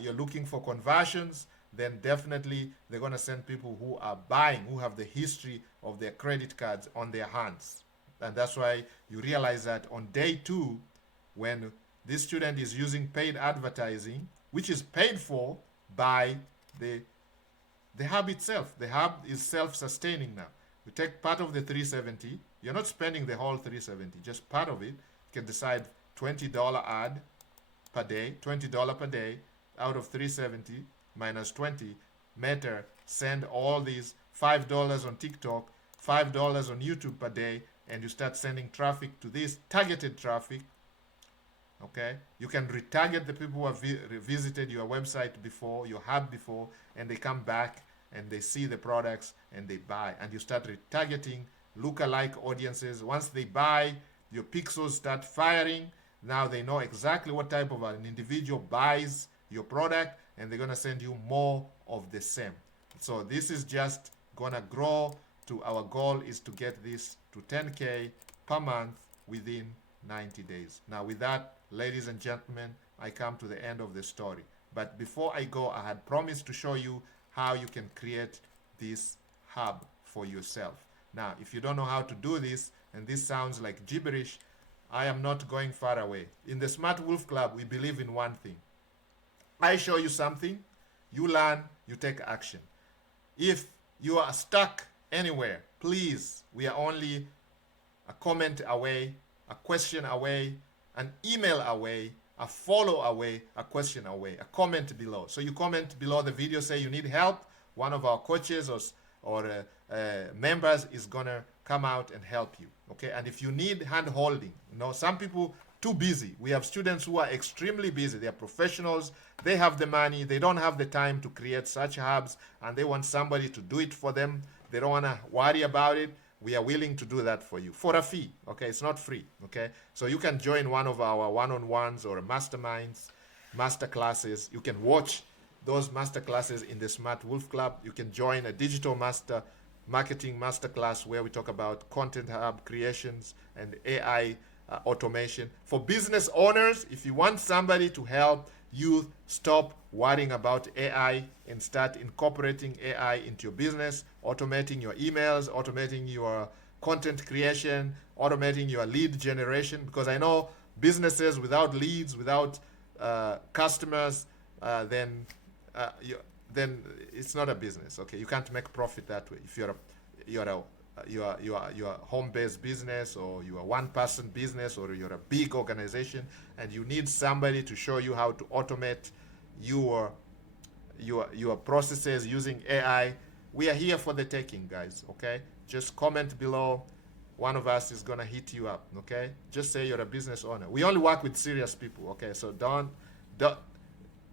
you're looking for conversions, then definitely they're going to send people who are buying, who have the history of their credit cards on their hands. And that's why you realize that on day 2, when this student is using paid advertising, which is paid for by the hub itself. The hub is self-sustaining now. You take part of the 370. You're not spending the whole 370, just part of it. You can decide $20 ad per day, $20 per day out of 370 minus 20. Meta send all these $5 on TikTok, $5 on YouTube per day, and you start sending traffic to this targeted traffic. Okay, you can retarget the people who have visited your website before, your hub before, and they come back and they see the products and they buy, and you start retargeting lookalike audiences. Once they buy, your pixels start firing. Now they know exactly what type of an individual buys your product, and they're going to send you more of the same. So this is just going to grow to, our goal is to get this to 10K per month within 90 days. Now with that, ladies and gentlemen, I come to the end of the story. But before I go, I had promised to show you how you can create this hub for yourself. Now, if you don't know how to do this, and this sounds like gibberish, I am not going far away. In the Smart Wolf Club, we believe in one thing. I show you something, you learn, you take action. If you are stuck anywhere, please, we are only a comment away, a question away, an email away, a follow away, a question away, a comment below. So you comment below the video, say you need help. One of our coaches or members is gonna come out and help you. Okay, and if you need hand holding, some people too busy. We have students who are extremely busy. They are professionals. They have the money. They don't have the time to create such hubs, and they want somebody to do it for them. They don't want to worry about it. We are willing to do that for you for a fee. Okay, it's not free. Okay, so you can join one of our one-on-ones or masterminds, master classes. You can watch those master classes in the Smart Wolf Club. You can join a digital marketing masterclass where we talk about content hub creations and AI automation. For business owners, if you want somebody to help you stop worrying about AI and start incorporating AI into your business, automating your emails, automating your content creation, automating your lead generation, because I know businesses without leads, without customers, then it's not a business. Okay, you can't make profit that way. If you're a home-based business, or you're a one-person business, or you're a big organization, and you need somebody to show you how to automate your processes using AI, we are here for the taking, guys. Okay, just comment below. One of us is gonna hit you up. Okay, just say you're a business owner. We only work with serious people. Okay, so don't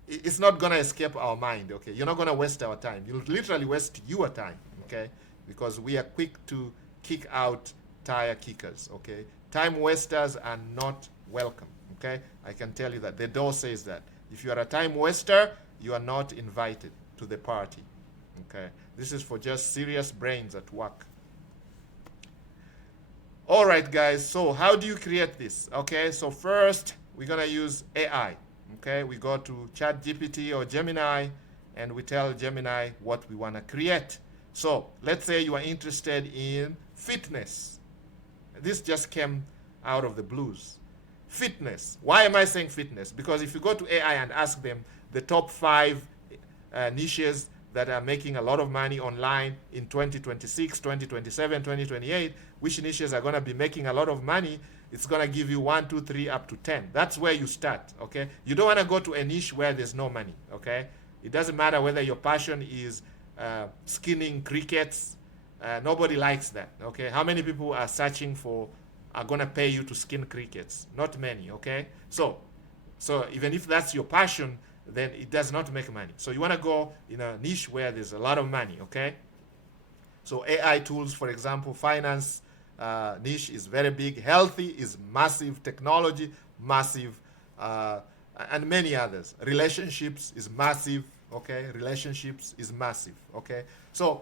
it's not gonna escape our mind. Okay, you're not gonna waste our time. You'll literally waste your time. Okay, because we are quick to kick out tire kickers. Okay, time wasters are not welcome. Okay, I can tell you that. The door says that. If you are a time waster, you are not invited to the party. Okay, this is for just serious brains at work. All right, guys, so how do you create this? Okay, so first we're gonna use AI. Okay, we go to ChatGPT or Gemini, and we tell Gemini what we want to create. So let's say you are interested in fitness. This just came out of the blues. Fitness. Why am I saying fitness? Because if you go to AI and ask them the top 5 niches that are making a lot of money online in 2026, 2027, 2028, which niches are going to be making a lot of money, it's going to give you 1, 2, 3, up to 10. That's where you start, okay? You don't want to go to a niche where there's no money, okay? It doesn't matter whether your passion is skinning crickets. Nobody likes that, okay? How many people are going to pay you to skin crickets? Not many, okay? So even if that's your passion, then it does not make money. So you want to go in a niche where there's a lot of money, okay? So AI tools, for example, finance niche is very big. Healthy is massive. Technology, massive. And many others. Relationships is massive, okay? Relationships is massive, okay? So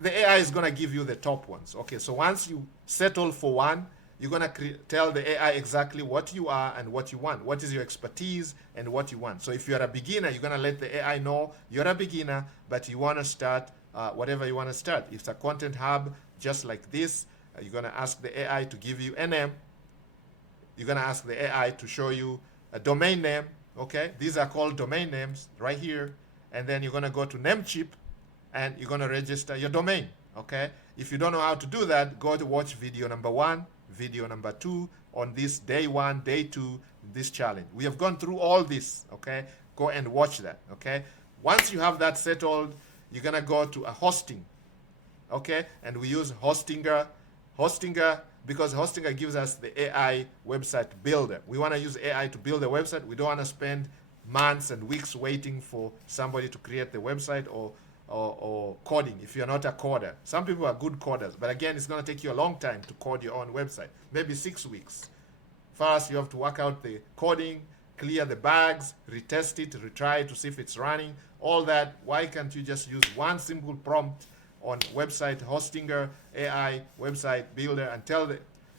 the AI is going to give you the top ones, okay? So once you settle for one, you're going to tell the AI exactly what you are and what you want. What is your expertise and what you want. So if you're a beginner, you're going to let the AI know you're a beginner, but you want to start whatever you want to start. If it's a content hub, just like this, you're going to ask the AI to give you a name. You're going to ask the AI to show you a domain name, okay? These are called domain names right here. And then you're going to go to Namecheap, and you're going to register your domain, okay? If you don't know how to do that, go to watch video number 1, video number 2 on this day 1, day 2, this challenge. We have gone through all this, okay? Go and watch that, okay? Once you have that settled, you're going to go to a hosting, okay? And we use Hostinger because Hostinger gives us the AI website builder. We want to use AI to build a website. We don't want to spend months and weeks waiting for somebody to create the website, or or coding if you're not a coder. Some people are good coders, but again, it's going to take you a long time to code your own website, maybe 6 weeks. First, you have to work out the coding, clear the bugs, retest it, retry to see if it's running, all that. Why can't you just use one simple prompt on website hostinger, AI, website builder, and tell the,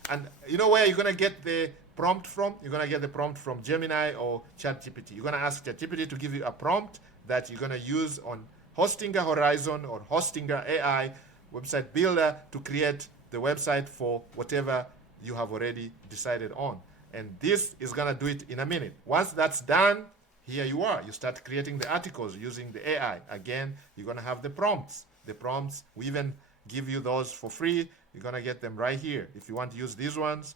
and you know where you're going to get the prompt from? You're going to get the prompt from Gemini or ChatGPT. You're going to ask ChatGPT to give you a prompt that you're going to use on Hostinger Horizon or Hostinger AI website builder to create the website for whatever you have already decided on. And this is going to do it in a minute. Once that's done, here you are. You start creating the articles using the AI. Again, you're going to have the prompts. The prompts, we even give you those for free. You're going to get them right here. If you want to use these ones,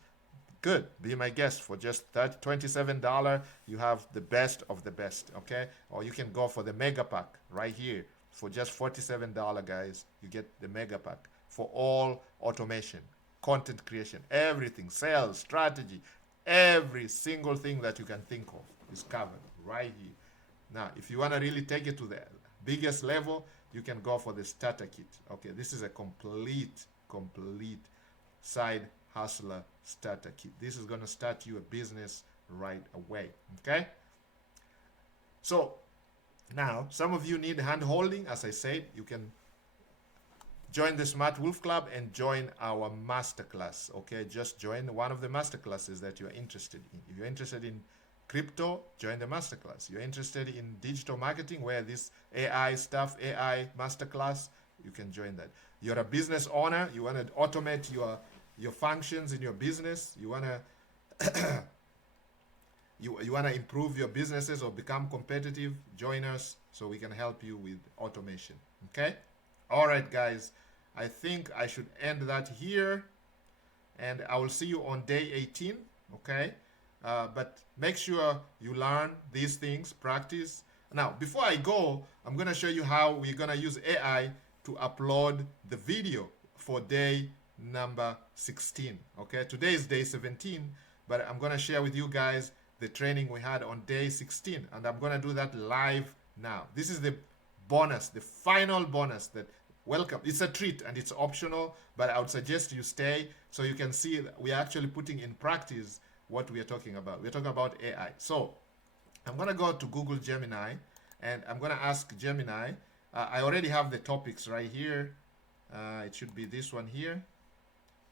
good. Be my guest. For just $27, you have the best of the best, okay? Or you can go for the mega pack right here. For just $47, guys, you get the mega pack for all automation, content creation, everything, sales, strategy, every single thing that you can think of is covered right here. Now, if you want to really take it to the biggest level, you can go for the starter kit. Okay, this is a complete side hustler starter kit. This is going to start you a business right away. Okay, so now some of you need hand holding. As I said, you can join the Smart Wolf Club and join our masterclass. Okay, just join one of the masterclasses that you're interested in. If you're interested in crypto, join the masterclass. You're interested in digital marketing, where this AI stuff, AI masterclass, you can join that. You're a business owner, you want to automate your functions in your business, you want to you want to improve your businesses or become competitive, join us so we can help you with automation. Okay? All right, guys. I think I should end that here, and I will see you on day 18. Okay? But make sure you learn these things, practice. Now, before I go, I'm going to show you how we're going to use AI to upload the video for day number 16. Okay, today is day 17, but I'm going to share with you guys the training we had on day 16, and I'm going to do that live now. This is the bonus, the final bonus that welcome. It's a treat and it's optional, but I would suggest you stay so you can see that we are actually putting in practice what we are talking about. We're talking about AI. So I'm going to go to Google Gemini, and I'm going to ask Gemini. I already have the topics right here. It should be this one here.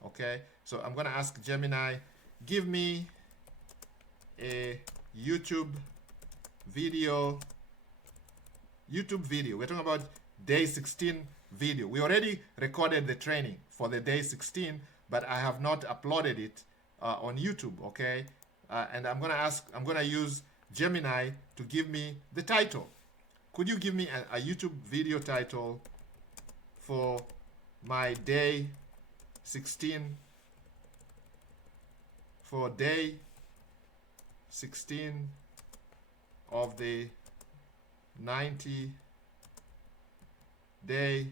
Okay, so I'm going to ask Gemini, give me a YouTube video. We're talking about day 16 video. We already recorded the training for the day 16, but I have not uploaded it on YouTube. Okay, and I'm gonna use Gemini to give me the title. Could you give me a YouTube video title for my day 16, for day 16 of the 90 day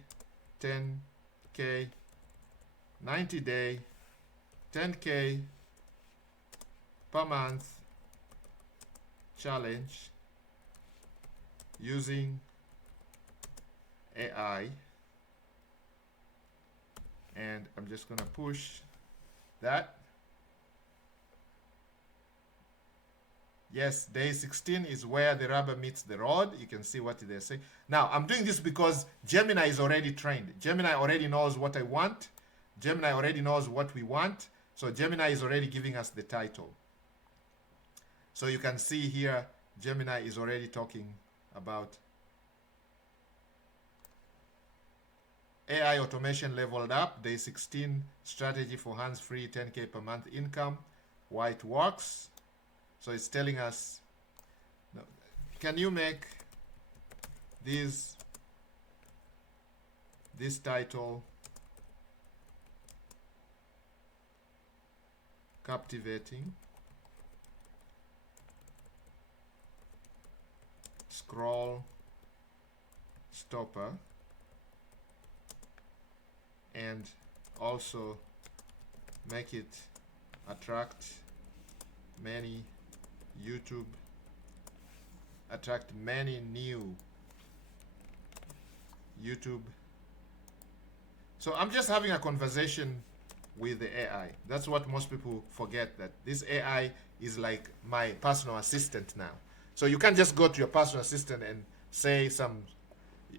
10K 90 day 10K per month challenge using AI, and I'm just gonna push that. Yes, day 16 is where the rubber meets the road. You can see what they say. Now, I'm doing this because Gemini is already trained. Gemini already knows what I want. Gemini already knows what we want. So Gemini is already giving us the title. So you can see here, Gemini is already talking about AI automation leveled up, day 16, strategy for hands-free 10K per month income, why it works. So it's telling us, can you make this title captivating, scroll stopper, and also make it attract many new YouTube. So I'm just having a conversation with the AI. That's what most people forget, that this AI is like my personal assistant now. So you can't just go to your personal assistant and say some,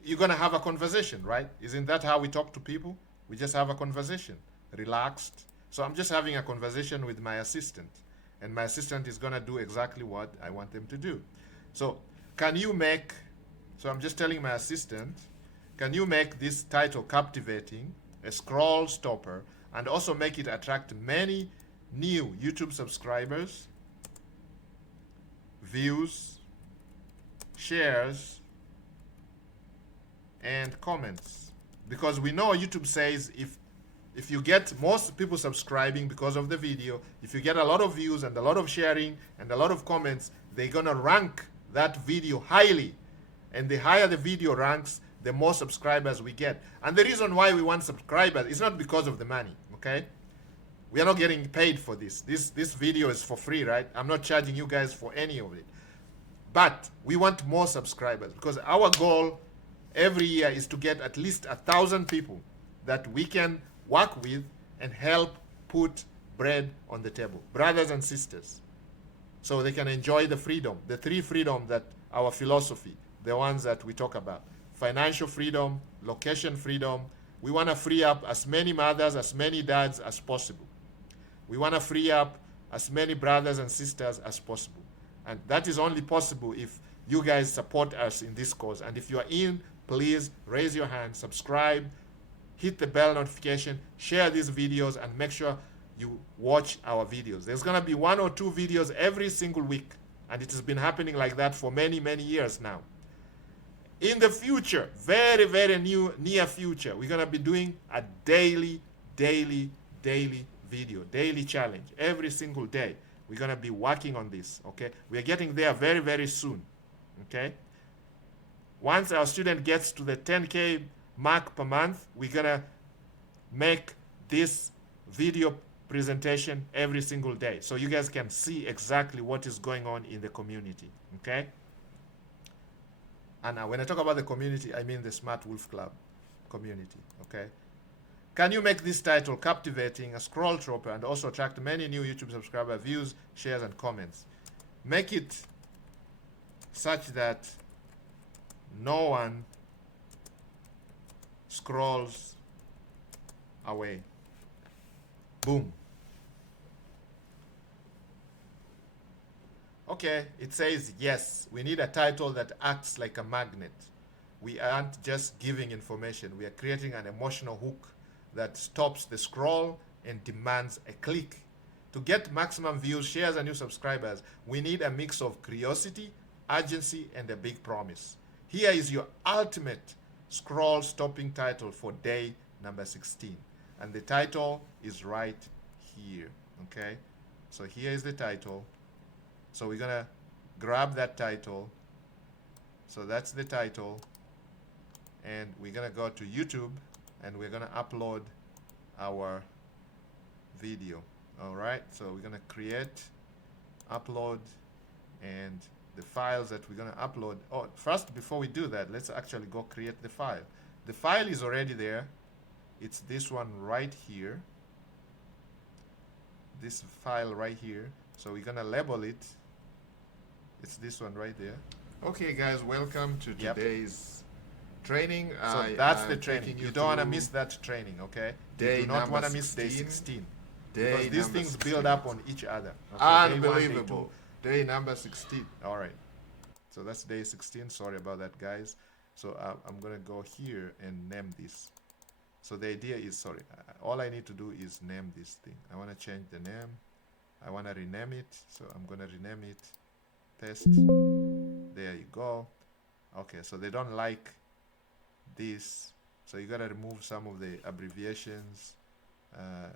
you're going to have a conversation, right? Isn't that how we talk to people? We just have a conversation, relaxed. So I'm just having a conversation with my assistant, and my assistant is going to do exactly what I want them to do. So can you make, so I'm just telling my assistant, can you make this title captivating, a scroll stopper, and also make it attract many new YouTube subscribers, views, shares, and comments? Because we know YouTube says if you get most people subscribing because of the video, if you get a lot of views and a lot of sharing and a lot of comments, they're gonna rank that video highly. And the higher the video ranks, the more subscribers we get. And the reason why we want subscribers is not because of the money, okay? We are not getting paid for this. This video is for free, right? I'm not charging you guys for any of it. But we want more subscribers, because our goal every year is to get at least 1,000 people that we can work with and help put bread on the table, brothers and sisters, so they can enjoy the freedom, the three freedom that our philosophy, the ones that we talk about: financial freedom, location freedom. We want to free up as many mothers, as many dads as possible. We want to free up as many brothers and sisters as possible. And that is only possible if you guys support us in this cause. And if you are in, please raise your hand, subscribe, hit the bell notification, share these videos, and make sure you watch our videos. There's going to be 1 or 2 videos every single week. And it has been happening like that for many, many years now. In the future, very, very near future, we're going to be doing a daily video, daily challenge, every single day. We're going to be working on this, okay? We're getting there very, very soon, okay? Once our student gets to the 10K mark per month, we're going to make this video presentation every single day, so you guys can see exactly what is going on in the community, okay? And when I talk about the community, I mean the Smart Wolf Club community, okay? Can you make this title captivating, a scroll stopper, and also attract many new YouTube subscriber views, shares, and comments? Make it such that no one scrolls away. Boom. Okay, it says yes. We need a title that acts like a magnet. We aren't just giving information. We are creating an emotional hook that stops the scroll and demands a click. To get maximum views, shares, and new subscribers, we need a mix of curiosity, urgency, and a big promise. Here is your ultimate scroll stopping title for day number 16. And the title is right here, okay? So here is the title. So we're gonna grab that title. So that's the title. And we're gonna go to YouTube and we're gonna upload our video. All right, so we're gonna create, upload, and the files that we're gonna upload. Oh, first, before we do that, let's actually go create the file. The file is already there. It's this one right here. This file right here. So we're gonna label it. It's this one right there. Okay, guys, welcome to today's training. So that's the training. You don't want to miss that training, okay? You do not want to miss day 16. Because these things build up on each other. Okay? Unbelievable. Day number 16. All right. So that's day 16. Sorry about that, guys. So I'm going to go here and name this. So the idea is, sorry, all I need to do is name this thing. I want to change the name. I want to rename it. So I'm going to rename it test. There you go. Okay, so they don't like this. So you got to remove some of the abbreviations.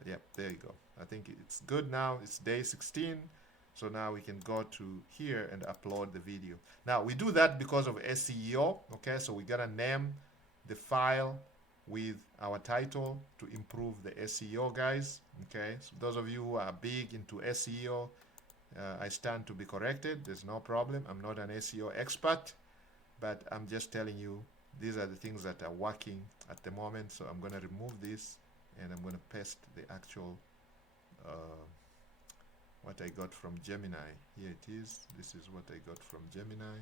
Yep, there you go. I think it's good now. It's day 16. So now we can go to here and upload the video. Now we do that because of SEO. Okay, so we got to name the file with our title to improve the SEO, guys. Okay, so those of you who are big into SEO, I stand to be corrected. There's no problem. I'm not an SEO expert, but I'm just telling you these are the things that are working at the moment. So I'm going to remove this and I'm going to paste the actual what I got from Gemini. Here it is. This is what I got from Gemini.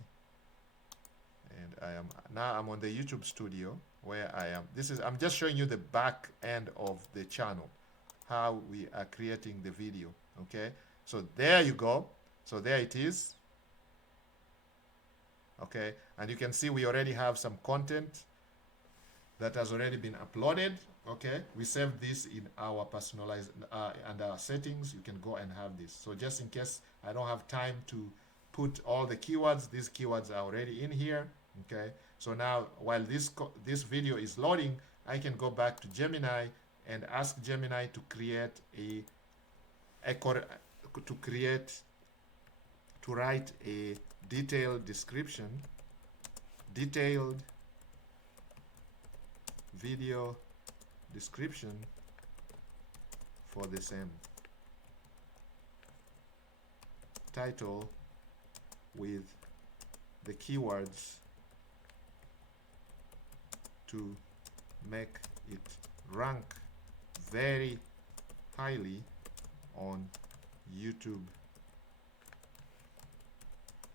And I'm on the YouTube studio where I'm just showing you the back end of the channel, how we are creating the video. Okay, so there you go. So there it is. Okay, and you can see we already have some content that has already been uploaded. Okay, we save this in our personalized and our settings. You can go and have this. So just in case I don't have time to put all the keywords, these keywords are already in here. Okay, so now while this video is loading, I can go back to Gemini and ask Gemini to create to write a detailed description, detailed video description for the same title with the keywords to make it rank very highly on YouTube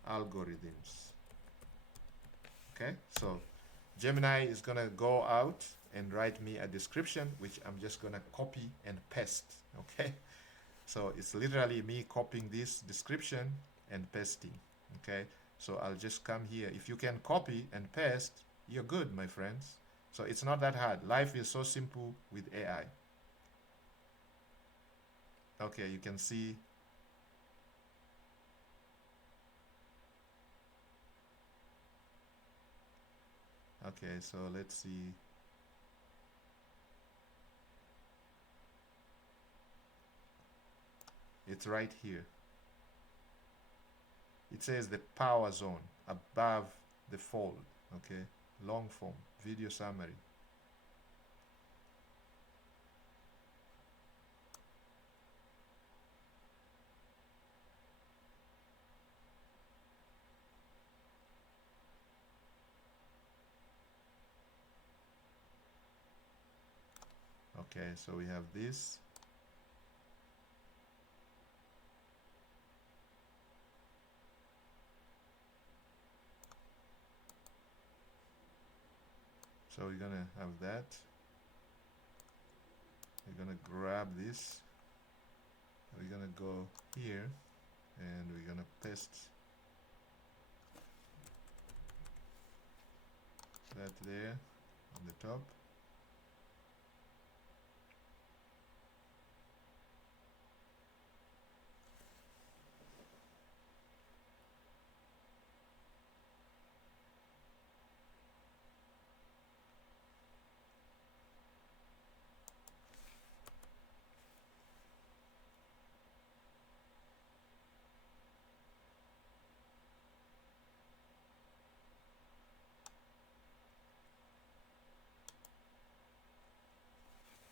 algorithms. Okay, so Gemini is gonna go out and write me a description, which I'm just gonna copy and paste. Okay, so it's literally me copying this description and pasting. Okay, so I'll just come here. If you can copy and paste, you're good, my friends. So it's not that hard. Life is so simple with AI. Okay, you can see okay, so let's see. It's right here. It says the power zone above the fold. Okay, long form video summary. Okay, so we have this. So we're gonna have that. We're gonna grab this. We're gonna go here and we're gonna paste that there on the top.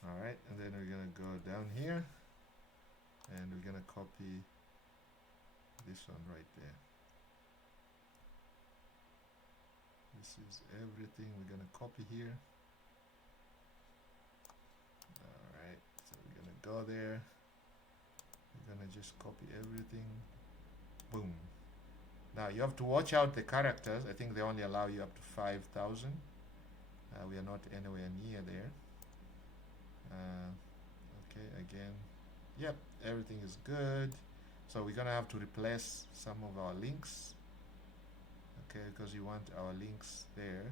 Alright, and then we're gonna go down here and we're gonna copy this one right there. This is everything we're gonna copy here. Alright, so we're gonna go there. We're gonna just copy everything. Boom. Now you have to watch out the characters. I think they only allow you up to 5,000. We are not anywhere near there. Okay, again, yep, everything is good. So we're gonna have to replace some of our links. Okay, because you want our links there.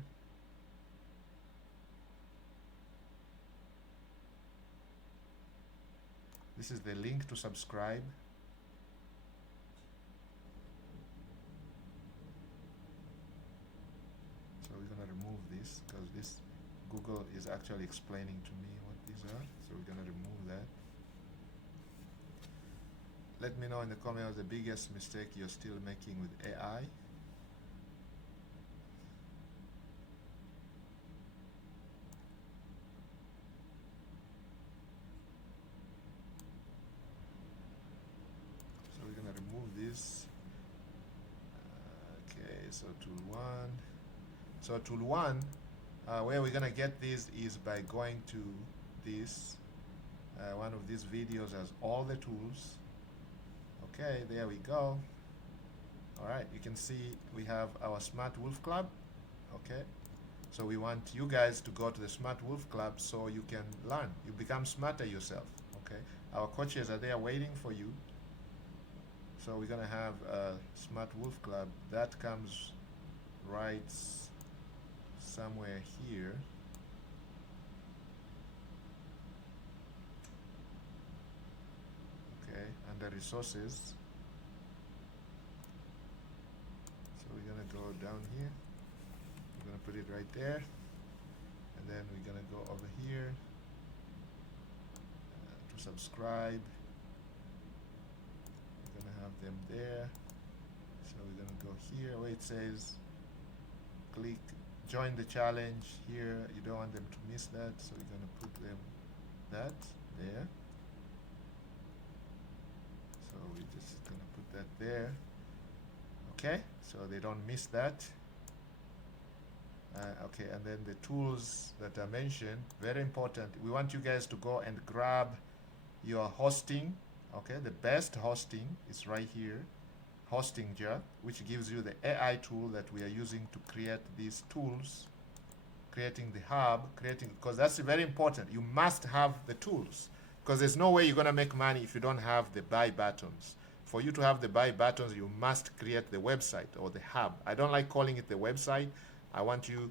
This is the link to subscribe. So we're gonna remove this because this Google is actually explaining to me what these are. So we're gonna remove that. Let me know in the comments the biggest mistake you're still making with AI. So we're gonna remove this. Okay, so tool 1. So tool 1 Where we're gonna get these is by going to this. One of these videos has all the tools. Okay, there we go. All right, you can see we have our Smart Wolf Club. Okay, so we want you guys to go to the Smart Wolf Club so you can learn. You become smarter yourself. Okay, our coaches are there waiting for you. So we're gonna have a Smart Wolf Club that comes right somewhere here. Okay, under resources. So we're gonna go down here. We're gonna put it right there, and then we're gonna go over here to subscribe. We're gonna have them there. So we're gonna go here where it says click join the challenge here. You don't want them to miss that, so we're gonna put them that there. So we're just gonna put that there. Okay, so they don't miss that. Okay, and then the tools that I mentioned, very important. We want you guys to go and grab your hosting. Okay, the best hosting is right here, Hostinger, which gives you the AI tool that we are using to create these tools, creating the hub, because that's very important. You must have the tools, because there's no way you're going to make money if you don't have the buy buttons. For you to have the buy buttons, you must create the website or the hub. I don't like calling it the website. I want to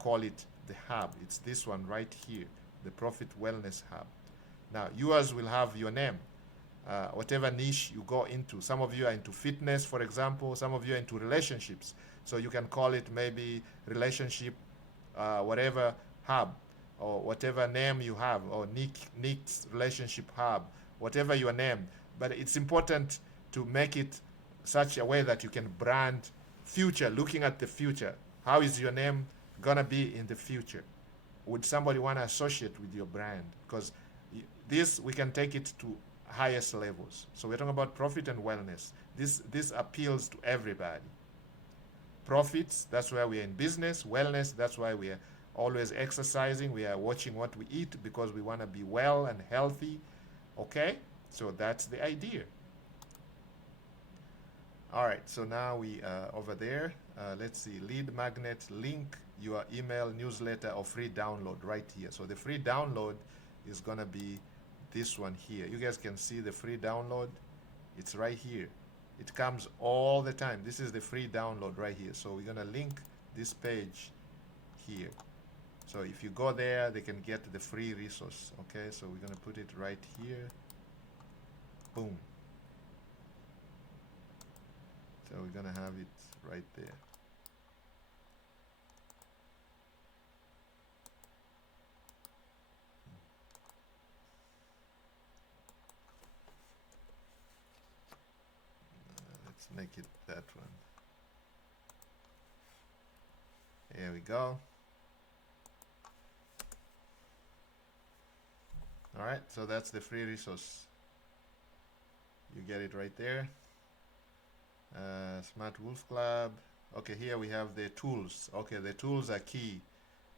call it the hub. It's this one right here, the Profit Wellness Hub. Now, yours will have your name, whatever niche you go into. Some of you are into fitness, for example. Some of you are into relationships. So you can call it maybe relationship, whatever hub, or whatever name you have, or Nick's relationship hub, whatever your name. But it's important to make it such a way that you can brand future, looking at the future. How is your name gonna be in the future? Would somebody want to associate with your brand? Because this, we can take it to highest levels. So we're talking about profit and wellness. This appeals to everybody. Profits, that's why we're in business. Wellness, that's why we are always exercising. We are watching what we eat because we want to be well and healthy. Okay, so that's the idea. All right, so now we over there. Let's see, lead magnet, link your email newsletter or free download right here. So the free download is gonna be this one here. You guys can see the free download. It's right here. It comes all the time. This is the free download right here. So we're gonna link this page here. So if you go there, they can get the free resource. Okay, so we're gonna put it right here. Boom. So we're gonna have it right there. Let's make it that one. Here we go. All right, so that's the free resource. You get it right there. Smart Wolf Club. Okay, here we have the tools. Okay, the tools are key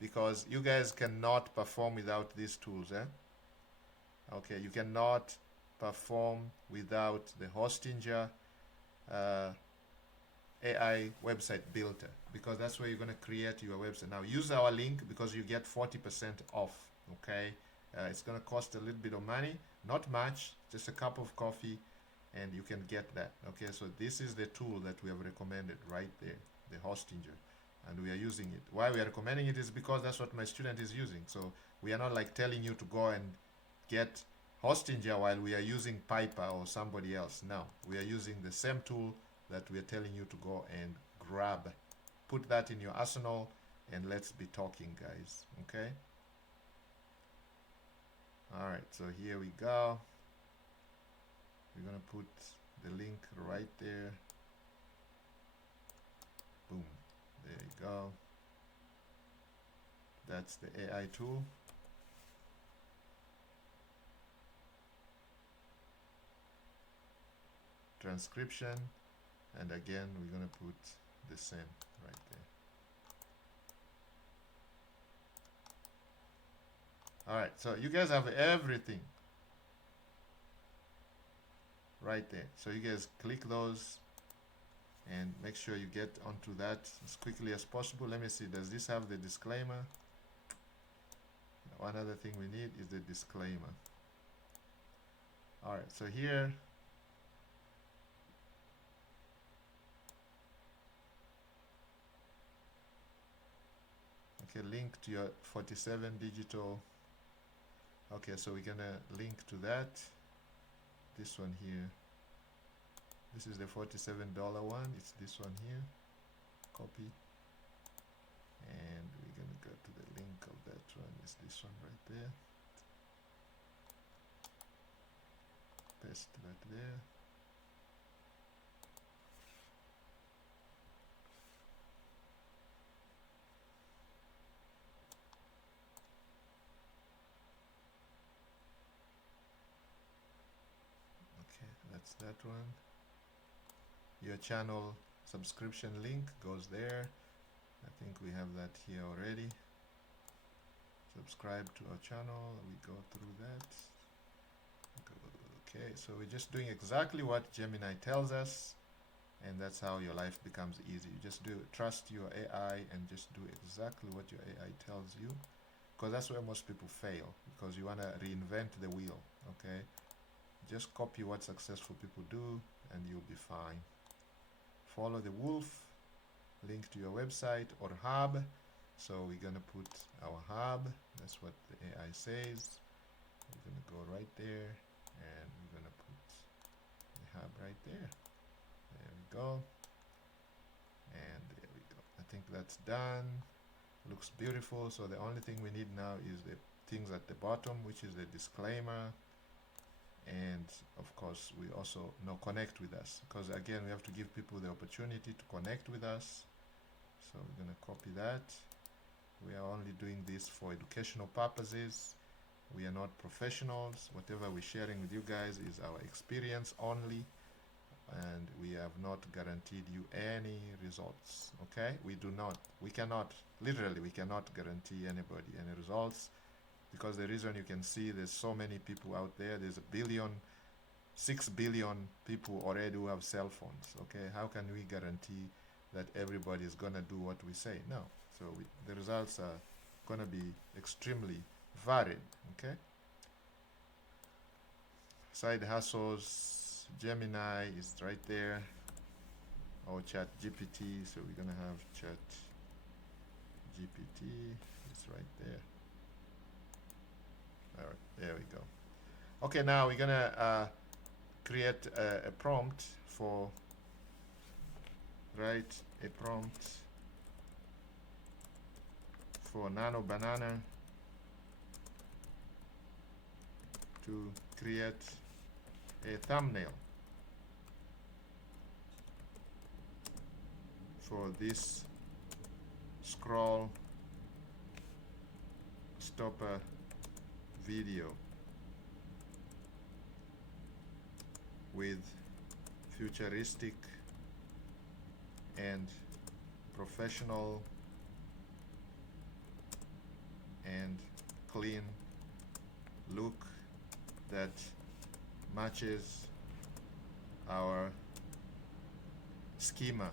because you guys cannot perform without these tools. Okay, you cannot perform without the Hostinger AI website builder, because that's where you're going to create your website. Now use our link because you get 40% off. Okay, it's going to cost a little bit of money, not much, just a cup of coffee, and you can get that. Okay, so this is the tool that we have recommended right there, the Hostinger, and we are using it. Why we are recommending it is because that's what my student is using. So we are not like telling you to go and get Hostinger while we are using Piper or somebody else. No, we are using the same tool that we are telling you to go and grab. Put that in your arsenal and let's be talking, guys. Okay, all right, so here we go. We're gonna put the link right there. Boom, there you go. That's the AI tool. Transcription, and again we're gonna put the same right there. All right, so you guys have everything right there. So you guys click those and make sure you get onto that as quickly as possible. Let me see, does this have the disclaimer? One other thing we need is the disclaimer. All right, so here, okay, link to your 47 digital. Okay, so we're gonna link to that. This one here. This is the $47 one. It's this one here. Copy. And we're gonna go to the link of that one. It's this one right there. Paste that there. Okay, that's that one. Your channel subscription link goes there. I think we have that here already. Subscribe to our channel. We go through that. Okay, so we're just doing exactly what Gemini tells us, and that's how your life becomes easy. You just trust your AI and just do exactly what your AI tells you, because that's where most people fail, because you want to reinvent the wheel. Okay, just copy what successful people do and you'll be fine. Follow the wolf, link to your website or hub. So we're gonna put our hub. That's what the AI says. We're gonna go right there and we're gonna put the hub right there. There we go. And there we go. I think that's done. Looks beautiful. So the only thing we need now is the things at the bottom, which is the disclaimer. And of course, we also connect with us, because again, we have to give people the opportunity to connect with us. So we're going to copy that. We are only doing this for educational purposes. We are not professionals. Whatever we're sharing with you guys is our experience only, and we have not guaranteed you any results. Okay, we cannot guarantee anybody any results, because the reason you can see there's so many people out there, there's 6 billion people already who have cell phones. Okay, how can we guarantee that everybody is gonna do what we say? No. So the results are gonna be extremely varied. Okay. Side hustles, Gemini is right there, or ChatGPT. So we're gonna have ChatGPT. It's right there. All right, there we go. Okay, now we're gonna create a prompt for, write a prompt for Nano Banana to create a thumbnail for this scroll stopper video with futuristic and professional and clean look that matches our schema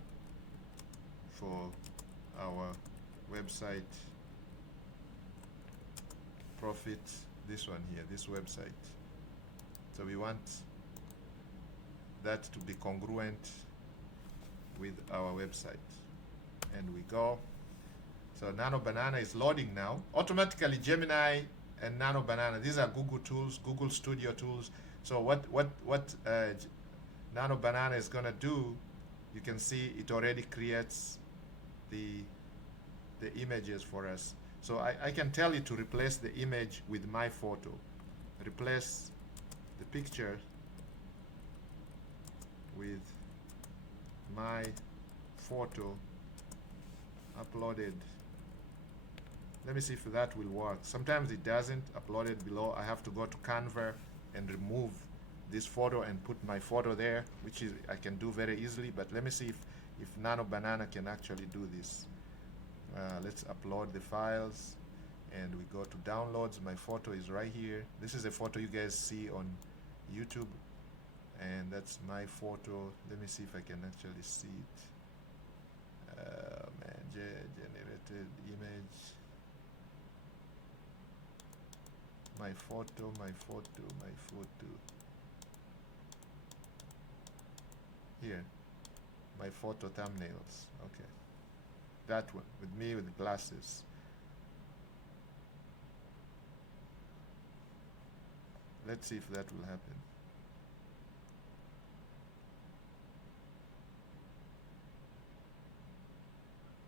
for our website profit, this one here, this website. So we want that to be congruent with our website, and we go. So Nano Banana is loading now. Automatically Gemini and Nano Banana, these are Google tools, Google Studio tools. So what Nano Banana is gonna do, you can see it already creates the images for us. So I can tell it to replace the image with my photo. Replace the picture with my photo uploaded. Let me see if that will work. Sometimes it doesn't. Uploaded below. I have to go to Canva and remove this photo and put my photo there, which is I can do very easily. But let me see if Nano Banana can actually do this. Let's upload the files, and we go to downloads. My photo is right here. This is a photo you guys see on YouTube, and that's my photo. Let me see if I can actually see it. Man, generated image. My photo, my photo, my photo. Here, my photo thumbnails. Okay, that one with me with glasses. Let's see if that will happen.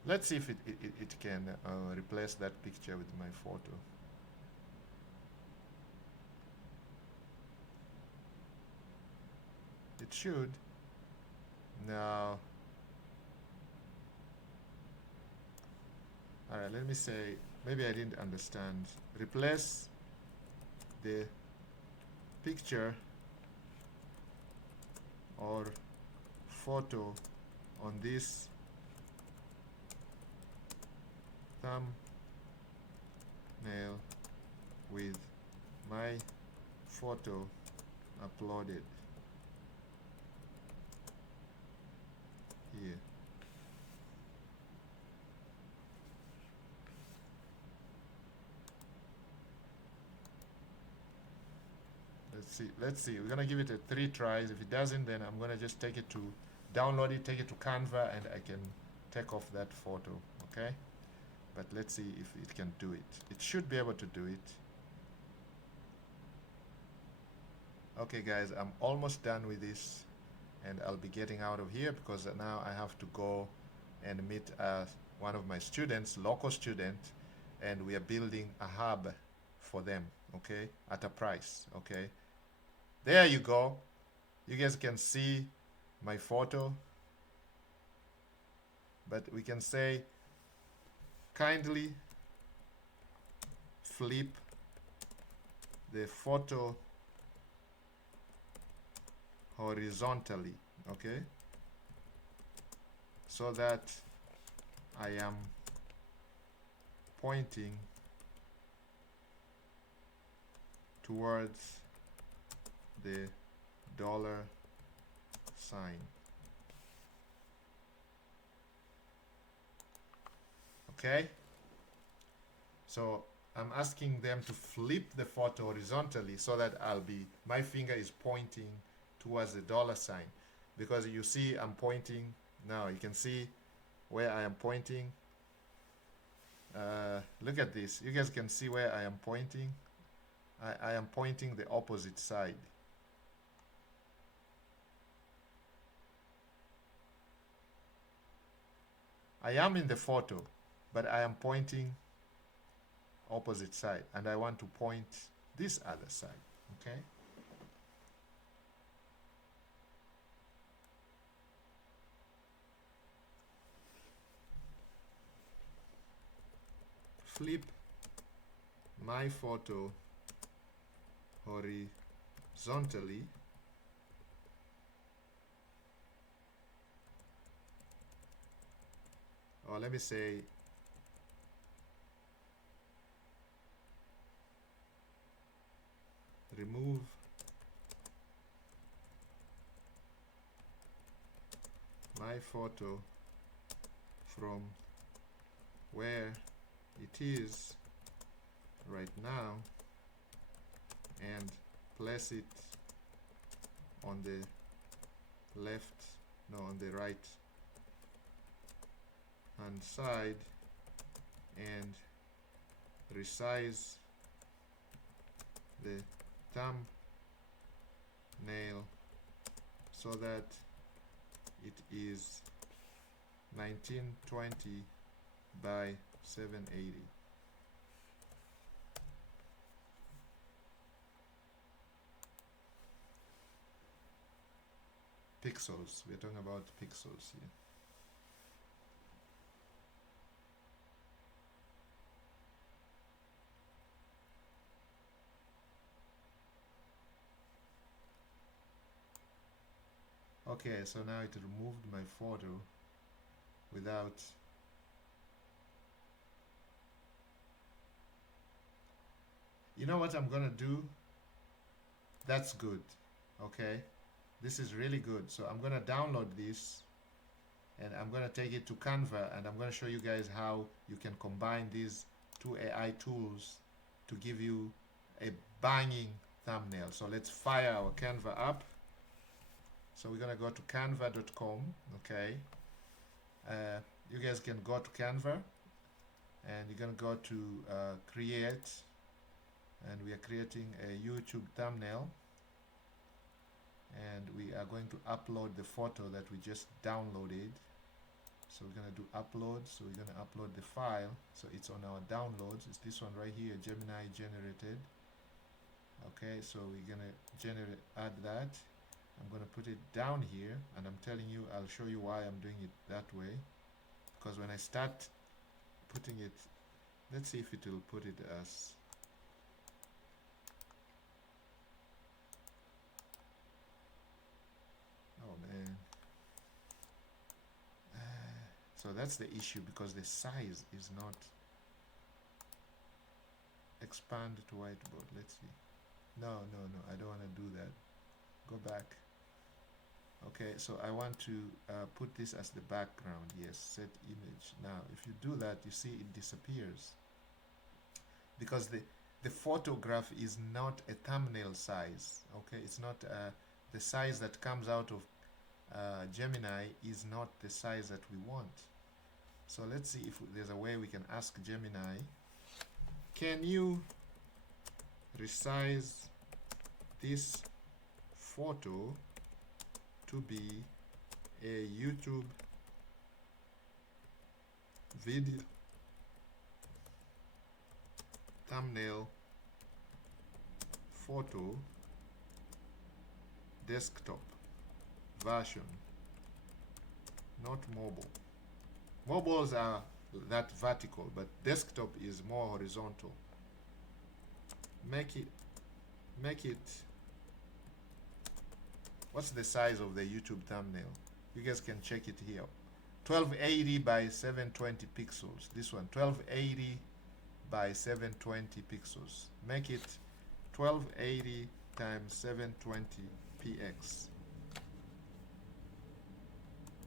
Let's see if it can replace that picture with my photo. It should. Now, alright, let me say, maybe I didn't understand. Replace the picture or photo on this thumbnail with my photo uploaded here. Let's see. We're gonna give it 3 tries. If it doesn't, then I'm gonna just take it to download it, take it to Canva, and I can take off that photo. Okay, but let's see if it can do it. It should be able to do it. Okay guys, I'm almost done with this, and I'll be getting out of here because now I have to go and meet one of my students, local student, and we are building a hub for them, okay, at a price. Okay, there you go. You guys can see my photo, but we can say kindly flip the photo horizontally, okay, so that I am pointing towards the dollar sign. Okay, so I'm asking them to flip the photo horizontally so that my finger is pointing towards the dollar sign, because you see I'm pointing now. You can see where I am pointing. Look at this. You guys can see where I am pointing. I am pointing the opposite side. I am in the photo, but I am pointing opposite side, and I want to point this other side. Okay, flip my photo horizontally or let me say remove my photo from where it is right now and place it on the on the right hand side, and resize the thumbnail so that it is 1920 by 780. Pixels. We're talking about pixels here. Okay, so now it removed my photo without You know what I'm gonna do? That's good. Okay, this is really good. So I'm gonna download this and I'm gonna take it to Canva and I'm gonna show you guys how you can combine these two AI tools to give you a banging thumbnail. So let's fire our Canva up. So we're gonna go to canva.com. Okay, you guys can go to Canva and you're gonna go to create, and we are creating a YouTube thumbnail, and we are going to upload the photo that we just downloaded. So we're going to do upload. So we're going to upload the file. So it's on our downloads. It's this one right here, Gemini generated. Okay, so we're going to add that. I'm going to put it down here, and I'm telling you, I'll show you why I'm doing it that way. Because when I start putting it, let's see if it will put it as oh man. So that's the issue, because the size is not expand to whiteboard. Let's see. No, I don't want to do that. Go back. Okay, so I want to put this as the background. Yes, set image. Now, if you do that, you see it disappears, because the photograph is not a thumbnail size. Okay, it's not the size that comes out of Gemini is not the size that we want. So let's see if there's a way we can ask Gemini, can you resize this photo to be a YouTube video thumbnail photo desktop version, not mobile. Mobiles are that vertical, but desktop is more horizontal. Make it, what's the size of the YouTube thumbnail? You guys can check it here. 1280 by 720 pixels. This one, 1280 by 720 pixels. Make it 1280 times 720 px.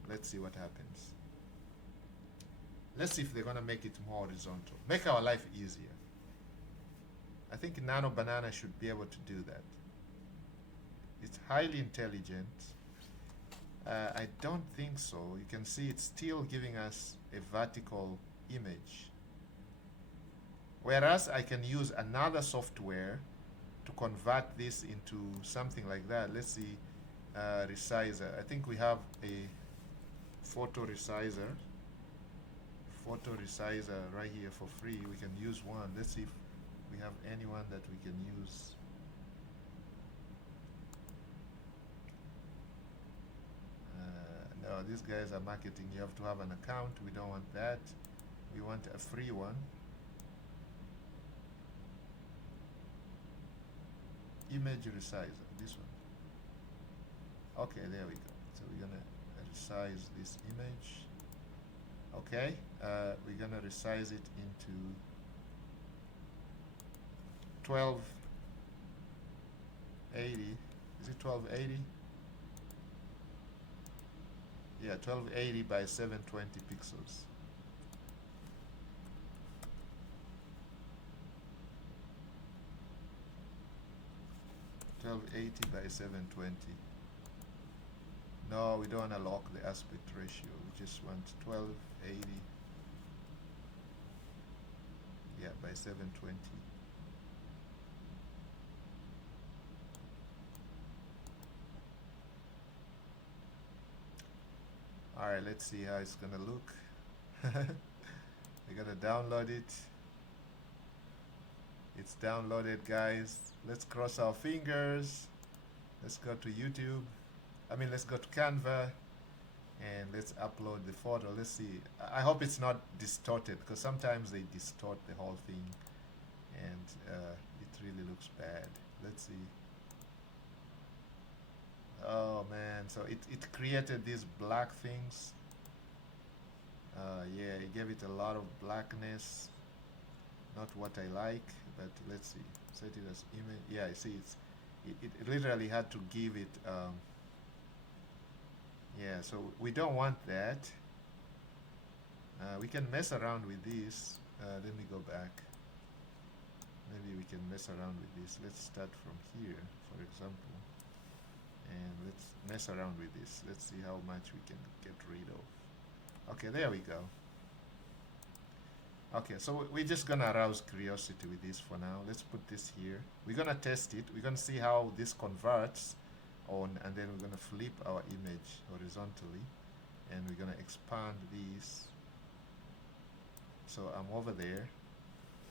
Let's see what happens. Let's see if they're gonna make it more horizontal. Make our life easier. I think Nano Banana should be able to do that. It's highly intelligent. I don't think so. You can see it's still giving us a vertical image. Whereas I can use another software to convert this into something like that. Let's see, resizer. I think we have a photo resizer right here for free. We can use one. Let's see if we have anyone that we can use. No, these guys are marketing. You have to have an account. We don't want that. We want a free one. Image resizer, this one. Okay, there we go. So we're gonna resize this image. Okay, we're gonna resize it into 1280. Is it 1280? Yeah, 1280 by 720 pixels. by 720. No, we don't want to lock the aspect ratio. We just want 1280. Yeah, by 720. All right, let's see how it's gonna look. We're gonna download it. It's downloaded, guys. Let's cross our fingers. Let's go to YouTube. Let's go to Canva and let's upload the photo. Let's see. I hope it's not distorted, because sometimes they distort the whole thing and it really looks bad. Let's see. Oh man, so it created these black things. Yeah, it gave it a lot of blackness. not what I like, but let's see. Set it as image. Yeah, I see it literally had to give it yeah, so we don't want that. We can mess around with this. Let me go back. Maybe we can mess around with this. Let's start from here, for example, and let's mess around with this. Let's see how much we can get rid of. Okay, there we go. Okay, so we're just gonna arouse curiosity with this for now. Let's put this here. We're gonna test it. We're gonna see how this converts on, and then we're gonna flip our image horizontally, and we're gonna expand this. So I'm over there,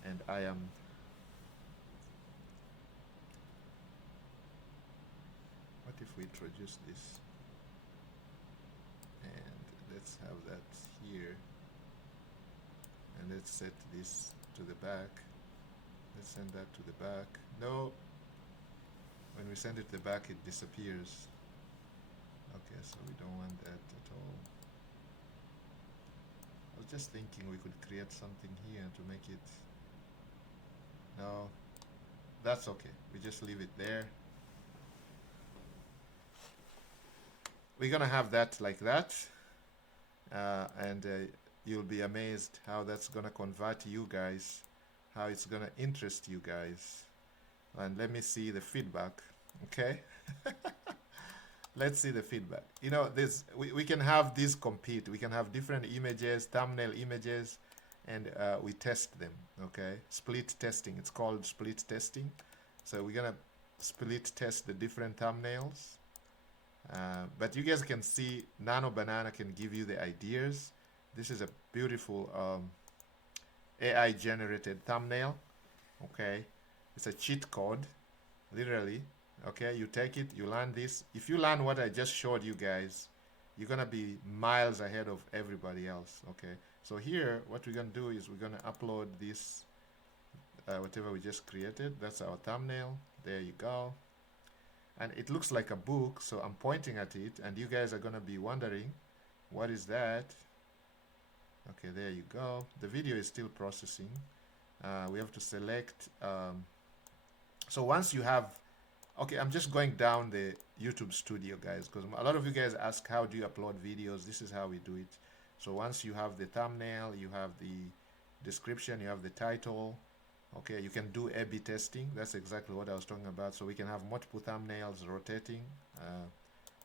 and I am. What if we introduce this? And let's have that here. And let's set this to the back. Let's send that to the back. No. When we send it to the back, it disappears. Okay, so we don't want that at all. I was just thinking we could create something here to make it. No, that's okay. We just leave it there. We're gonna have that like that, and you'll be amazed how that's gonna convert you guys, how it's gonna interest you guys. And let me see the feedback. Okay. Let's see the feedback. You know, this we can have these compete. We can have different images, thumbnail images, and we test them. Okay, split testing. It's called split testing. So we're gonna split test the different thumbnails. But you guys can see Nano Banana can give you the ideas. This is a beautiful AI generated thumbnail. Okay, it's a cheat code, literally. Okay, you take it, you learn this. If you learn what I just showed you guys, you're gonna be miles ahead of everybody else. Okay, so here what we're gonna do is we're gonna upload this whatever we just created. That's our thumbnail. There you go. And it looks like a book, so I'm pointing at it, and you guys are gonna be wondering, what is that? Okay, there you go. The video is still processing. We have to select. So once you have, okay, I'm just going down the YouTube studio, guys, because a lot of you guys ask, how do you upload videos? This is how we do it. So once you have the thumbnail, you have the description, you have the title. Okay, you can do A/B testing. That's exactly what I was talking about. So we can have multiple thumbnails rotating.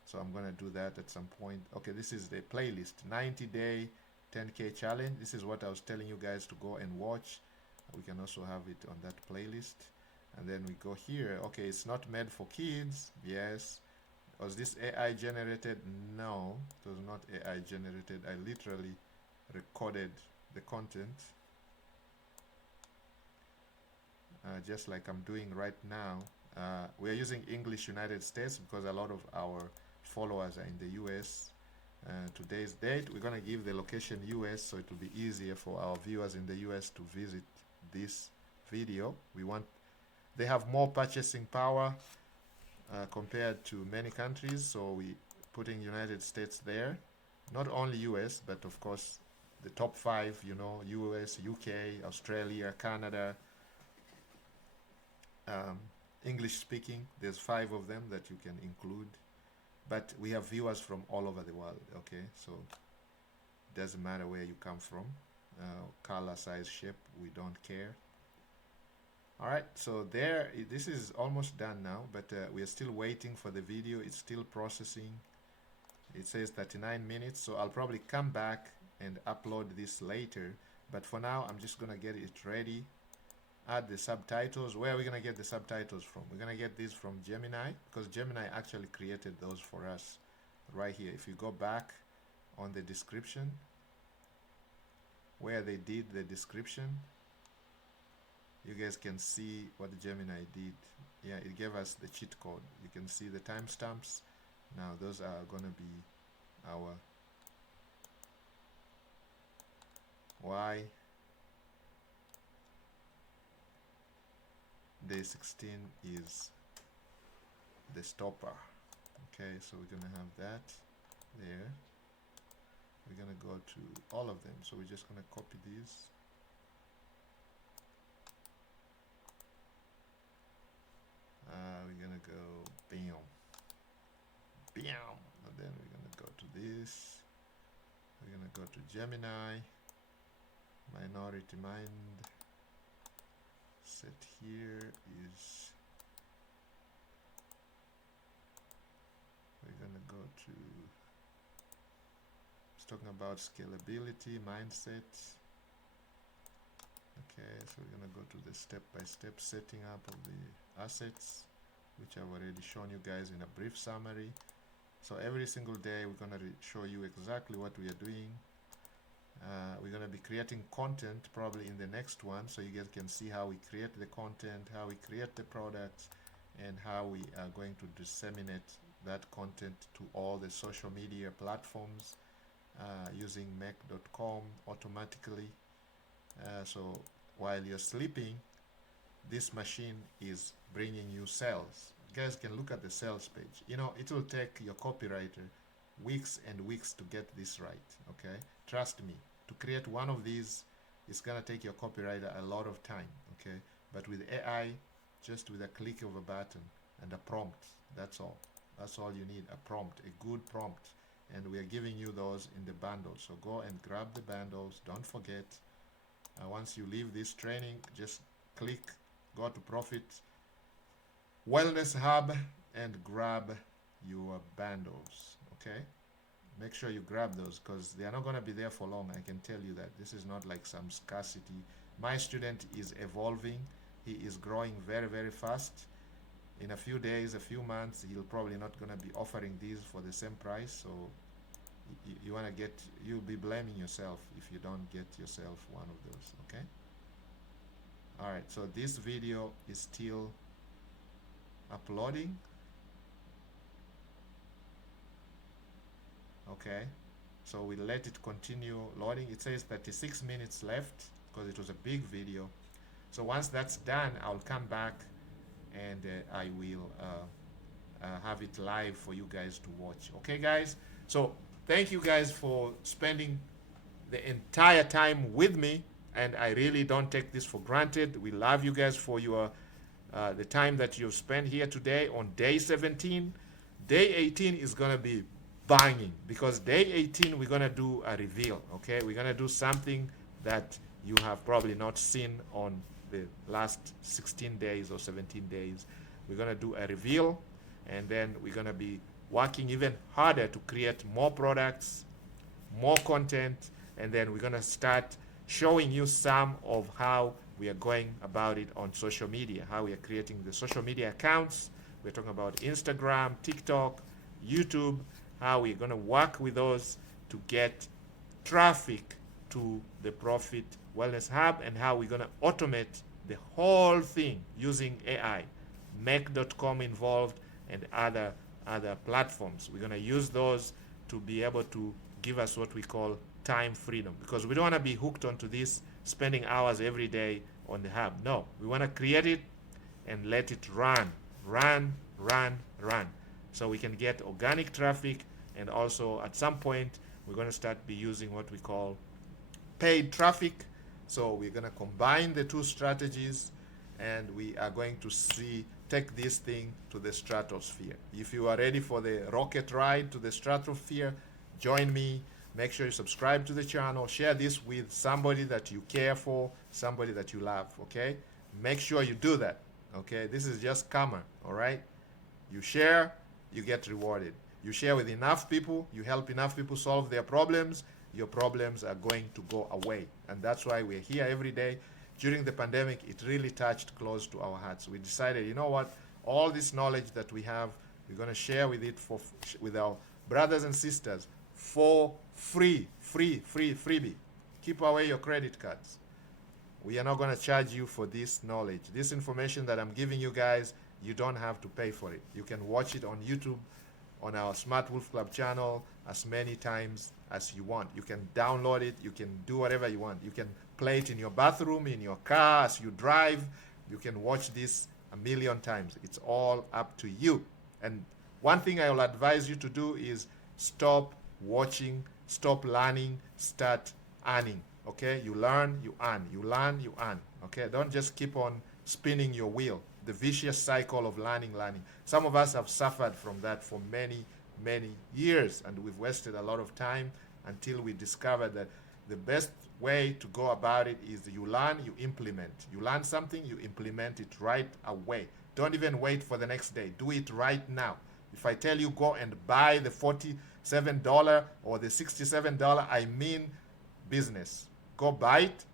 So I'm gonna do that at some point. Okay, this is the playlist, 90-day 10K challenge. This is what I was telling you guys to go and watch. We can also have it on that playlist. And then we go here. Okay, it's not made for kids. Yes. Was this AI generated? No, it was not AI generated. I literally recorded the content. Just like I'm doing right now. We are using English United States because a lot of our followers are in the US. Today's date, we're going to give the location US, so it will be easier for our viewers in the US to visit this video. They have more purchasing power compared to many countries, so we putting United States there. Not only US, but of course the top 5, you know, US, UK, Australia, Canada, English speaking. There's 5 of them that you can include, but we have viewers from all over the world. Okay, so it doesn't matter where you come from, color, size, shape, we don't care. All right, so this is almost done now, but we are still waiting for the video. It's still processing. It says 39 minutes, so I'll probably come back and upload this later, but for now I'm just gonna get it ready. Add the subtitles. Where are we gonna get the subtitles from? We're gonna get these from Gemini, because Gemini actually created those for us right here. If you go back on the description where they did the description, you guys can see what Gemini did. Yeah, it gave us the cheat code. You can see the timestamps. Now those are gonna be our Y. Day 16 is the stopper. Okay, so we're gonna have that there. We're gonna go to all of them, so we're just gonna copy these We're gonna go bam, bam, and then we're gonna go to this. We're gonna go to Gemini, minority mind. Set here is, we're gonna go to, it's talking about scalability, mindset. Okay, so we're gonna go to the step-by-step setting up of the assets, which I've already shown you guys in a brief summary. So every single day we're gonna show you exactly what we are doing. We're gonna be creating content probably in the next one, so you guys can see how we create the content, how we create the products, and how we are going to disseminate that content to all the social media platforms using Mac.com automatically. So while you're sleeping, this machine is bringing you sales. You guys can look at the sales page. You know, it will take your copywriter weeks and weeks to get this right, okay? Trust me, to create one of these, it's gonna take your copywriter a lot of time, okay? But with AI, just with a click of a button and a prompt, that's all. That's all you need, a prompt, a good prompt. And we are giving you those in the bundles. So go and grab the bundles, don't forget. Once you leave this training, just click, go to Profit Wellness Hub and grab your bundles, okay? Make sure you grab those because they are not going to be there for long. I can tell you that. This is not like some scarcity. My student is evolving. He is growing very, very fast. In a few days, a few months, he'll probably not going to be offering these for the same price. So you want to get, you'll be blaming yourself if you don't get yourself one of those, okay? All right, so this video is still uploading. Okay, so we let it continue loading. It says 36 minutes left because it was a big video. So once that's done, I'll come back and I will have it live for you guys to watch. Okay, guys? So thank you guys for spending the entire time with me, and I really don't take this for granted. We love you guys for your the time that you've spent here today on day 17. Day 18 is going to be banging because day 18 we're going to do a reveal, okay? We're going to do something that you have probably not seen on the last 16 days or 17 days. We're going to do a reveal, and then we're going to be working even harder to create more products, more content, and then we're going to start showing you some of how we are going about it on social media, how we are creating the social media accounts. We're talking about Instagram, TikTok, YouTube, how we're going to work with those to get traffic to the Profit Wellness Hub, and how we're going to automate the whole thing using AI, Mac.com involved, and other platforms. We're going to use those to be able to give us what we call time freedom, because we don't want to be hooked onto this, spending hours every day on the hub. No, we want to create it and let it run, so we can get organic traffic. And also at some point we're going to start be using what we call paid traffic. So we're going to combine the two strategies, and we are going to take this thing to the stratosphere. If you are ready for the rocket ride to the stratosphere, join me. Make sure you subscribe to the channel. Share this with somebody that you care for, somebody that you love, okay? Make sure you do that, okay? This is just karma, all right? You share, you get rewarded. You share with enough people, you help enough people solve their problems, your problems are going to go away. And that's why we're here every day. During the pandemic, it really touched close to our hearts. We decided, you know what? All this knowledge that we have, we're going to share with our brothers and sisters for freebie. Keep away your credit cards. We are not going to charge you for this knowledge. This information that I'm giving you guys, you don't have to pay for it. You can watch it on YouTube, on our Smart Wolf Club channel, as many times as you want. You can download it. You can do whatever you want. You can play it in your bathroom, in your car, as you drive. You can watch this a million times. It's all up to you. And one thing I will advise you to do is stop watching, stop learning, start earning. Okay? You learn, you earn. You learn, you earn. Okay? Don't just keep on spinning your wheel. the vicious cycle of learning. Some of us have suffered from that for many years, and we've wasted a lot of time until we discovered that the best way to go about it is you learn, you implement. You learn something, you implement it right away. Don't even wait for the next day. Do it right now. If I tell you go and buy the $47 or the $67, I mean business. Go buy it,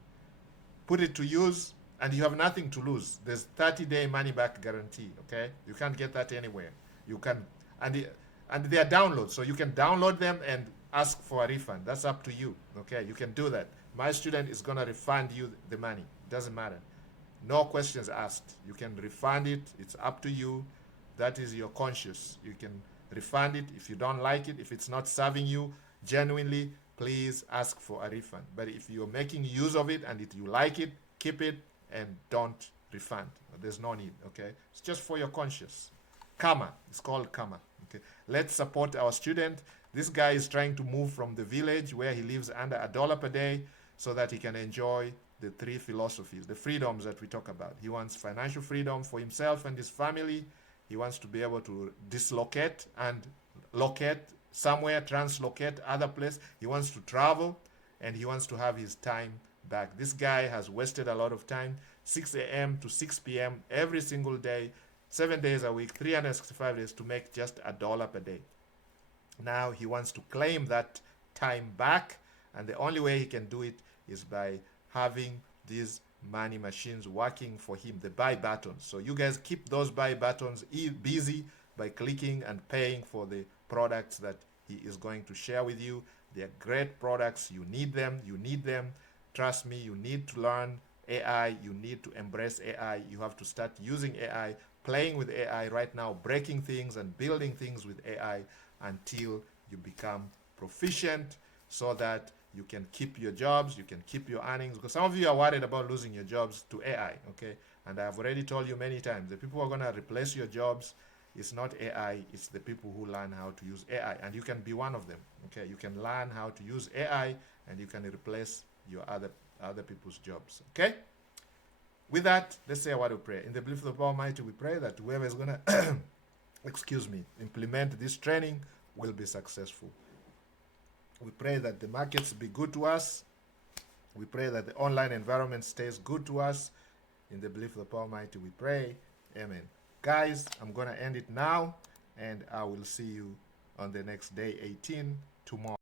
put it to use, and you have nothing to lose. There's 30-day money back guarantee, okay? You can't get that anywhere. You can, and they are downloads, so you can download them and ask for a refund. That's up to you, okay? You can do that. My student is gonna refund you the money. Doesn't matter. No questions asked. You can refund it. It's up to you. That is your conscience. You can refund it if you don't like it. If it's not serving you genuinely, please ask for a refund. But if you're making use of it and if you like it, keep it and don't refund. There's no need, okay? It's just for your conscience. Karma. It's called karma, okay? Let's support our student. This guy is trying to move from the village where he lives under $1 per day so that he can enjoy the 3 philosophies, the freedoms that we talk about. He wants financial freedom for himself and his family. He wants to be able to dislocate and locate somewhere, translocate other place. He wants to travel, and he wants to have his time back. This guy has wasted a lot of time, 6 a.m. to 6 p.m. every single day, 7 days a week, 365 days to make just $1 per day. Now he wants to claim that time back, and the only way he can do it is by having these money machines working for him, the buy buttons. So you guys keep those buy buttons busy by clicking and paying for the products that he is going to share with you. They're great products. You need them. You need them. Trust me, you need to learn AI. You need to embrace AI. You have to start using AI, playing with AI right now, breaking things and building things with AI until you become proficient so that you can keep your jobs, you can keep your earnings, because some of you are worried about losing your jobs to AI, okay? And I've already told you many times, the people who are going to replace your jobs, it's not AI, it's the people who learn how to use AI, and you can be one of them, okay? You can learn how to use AI, and you can replace your other people's jobs, okay? With that, let's say a word of prayer. In the belief of the Almighty, we pray that whoever is going to, implement this training will be successful. We pray that the markets be good to us. We pray that the online environment stays good to us. In the belief of the Almighty, we pray. Amen. Guys, I'm going to end it now, and I will see you on the next day 18 tomorrow.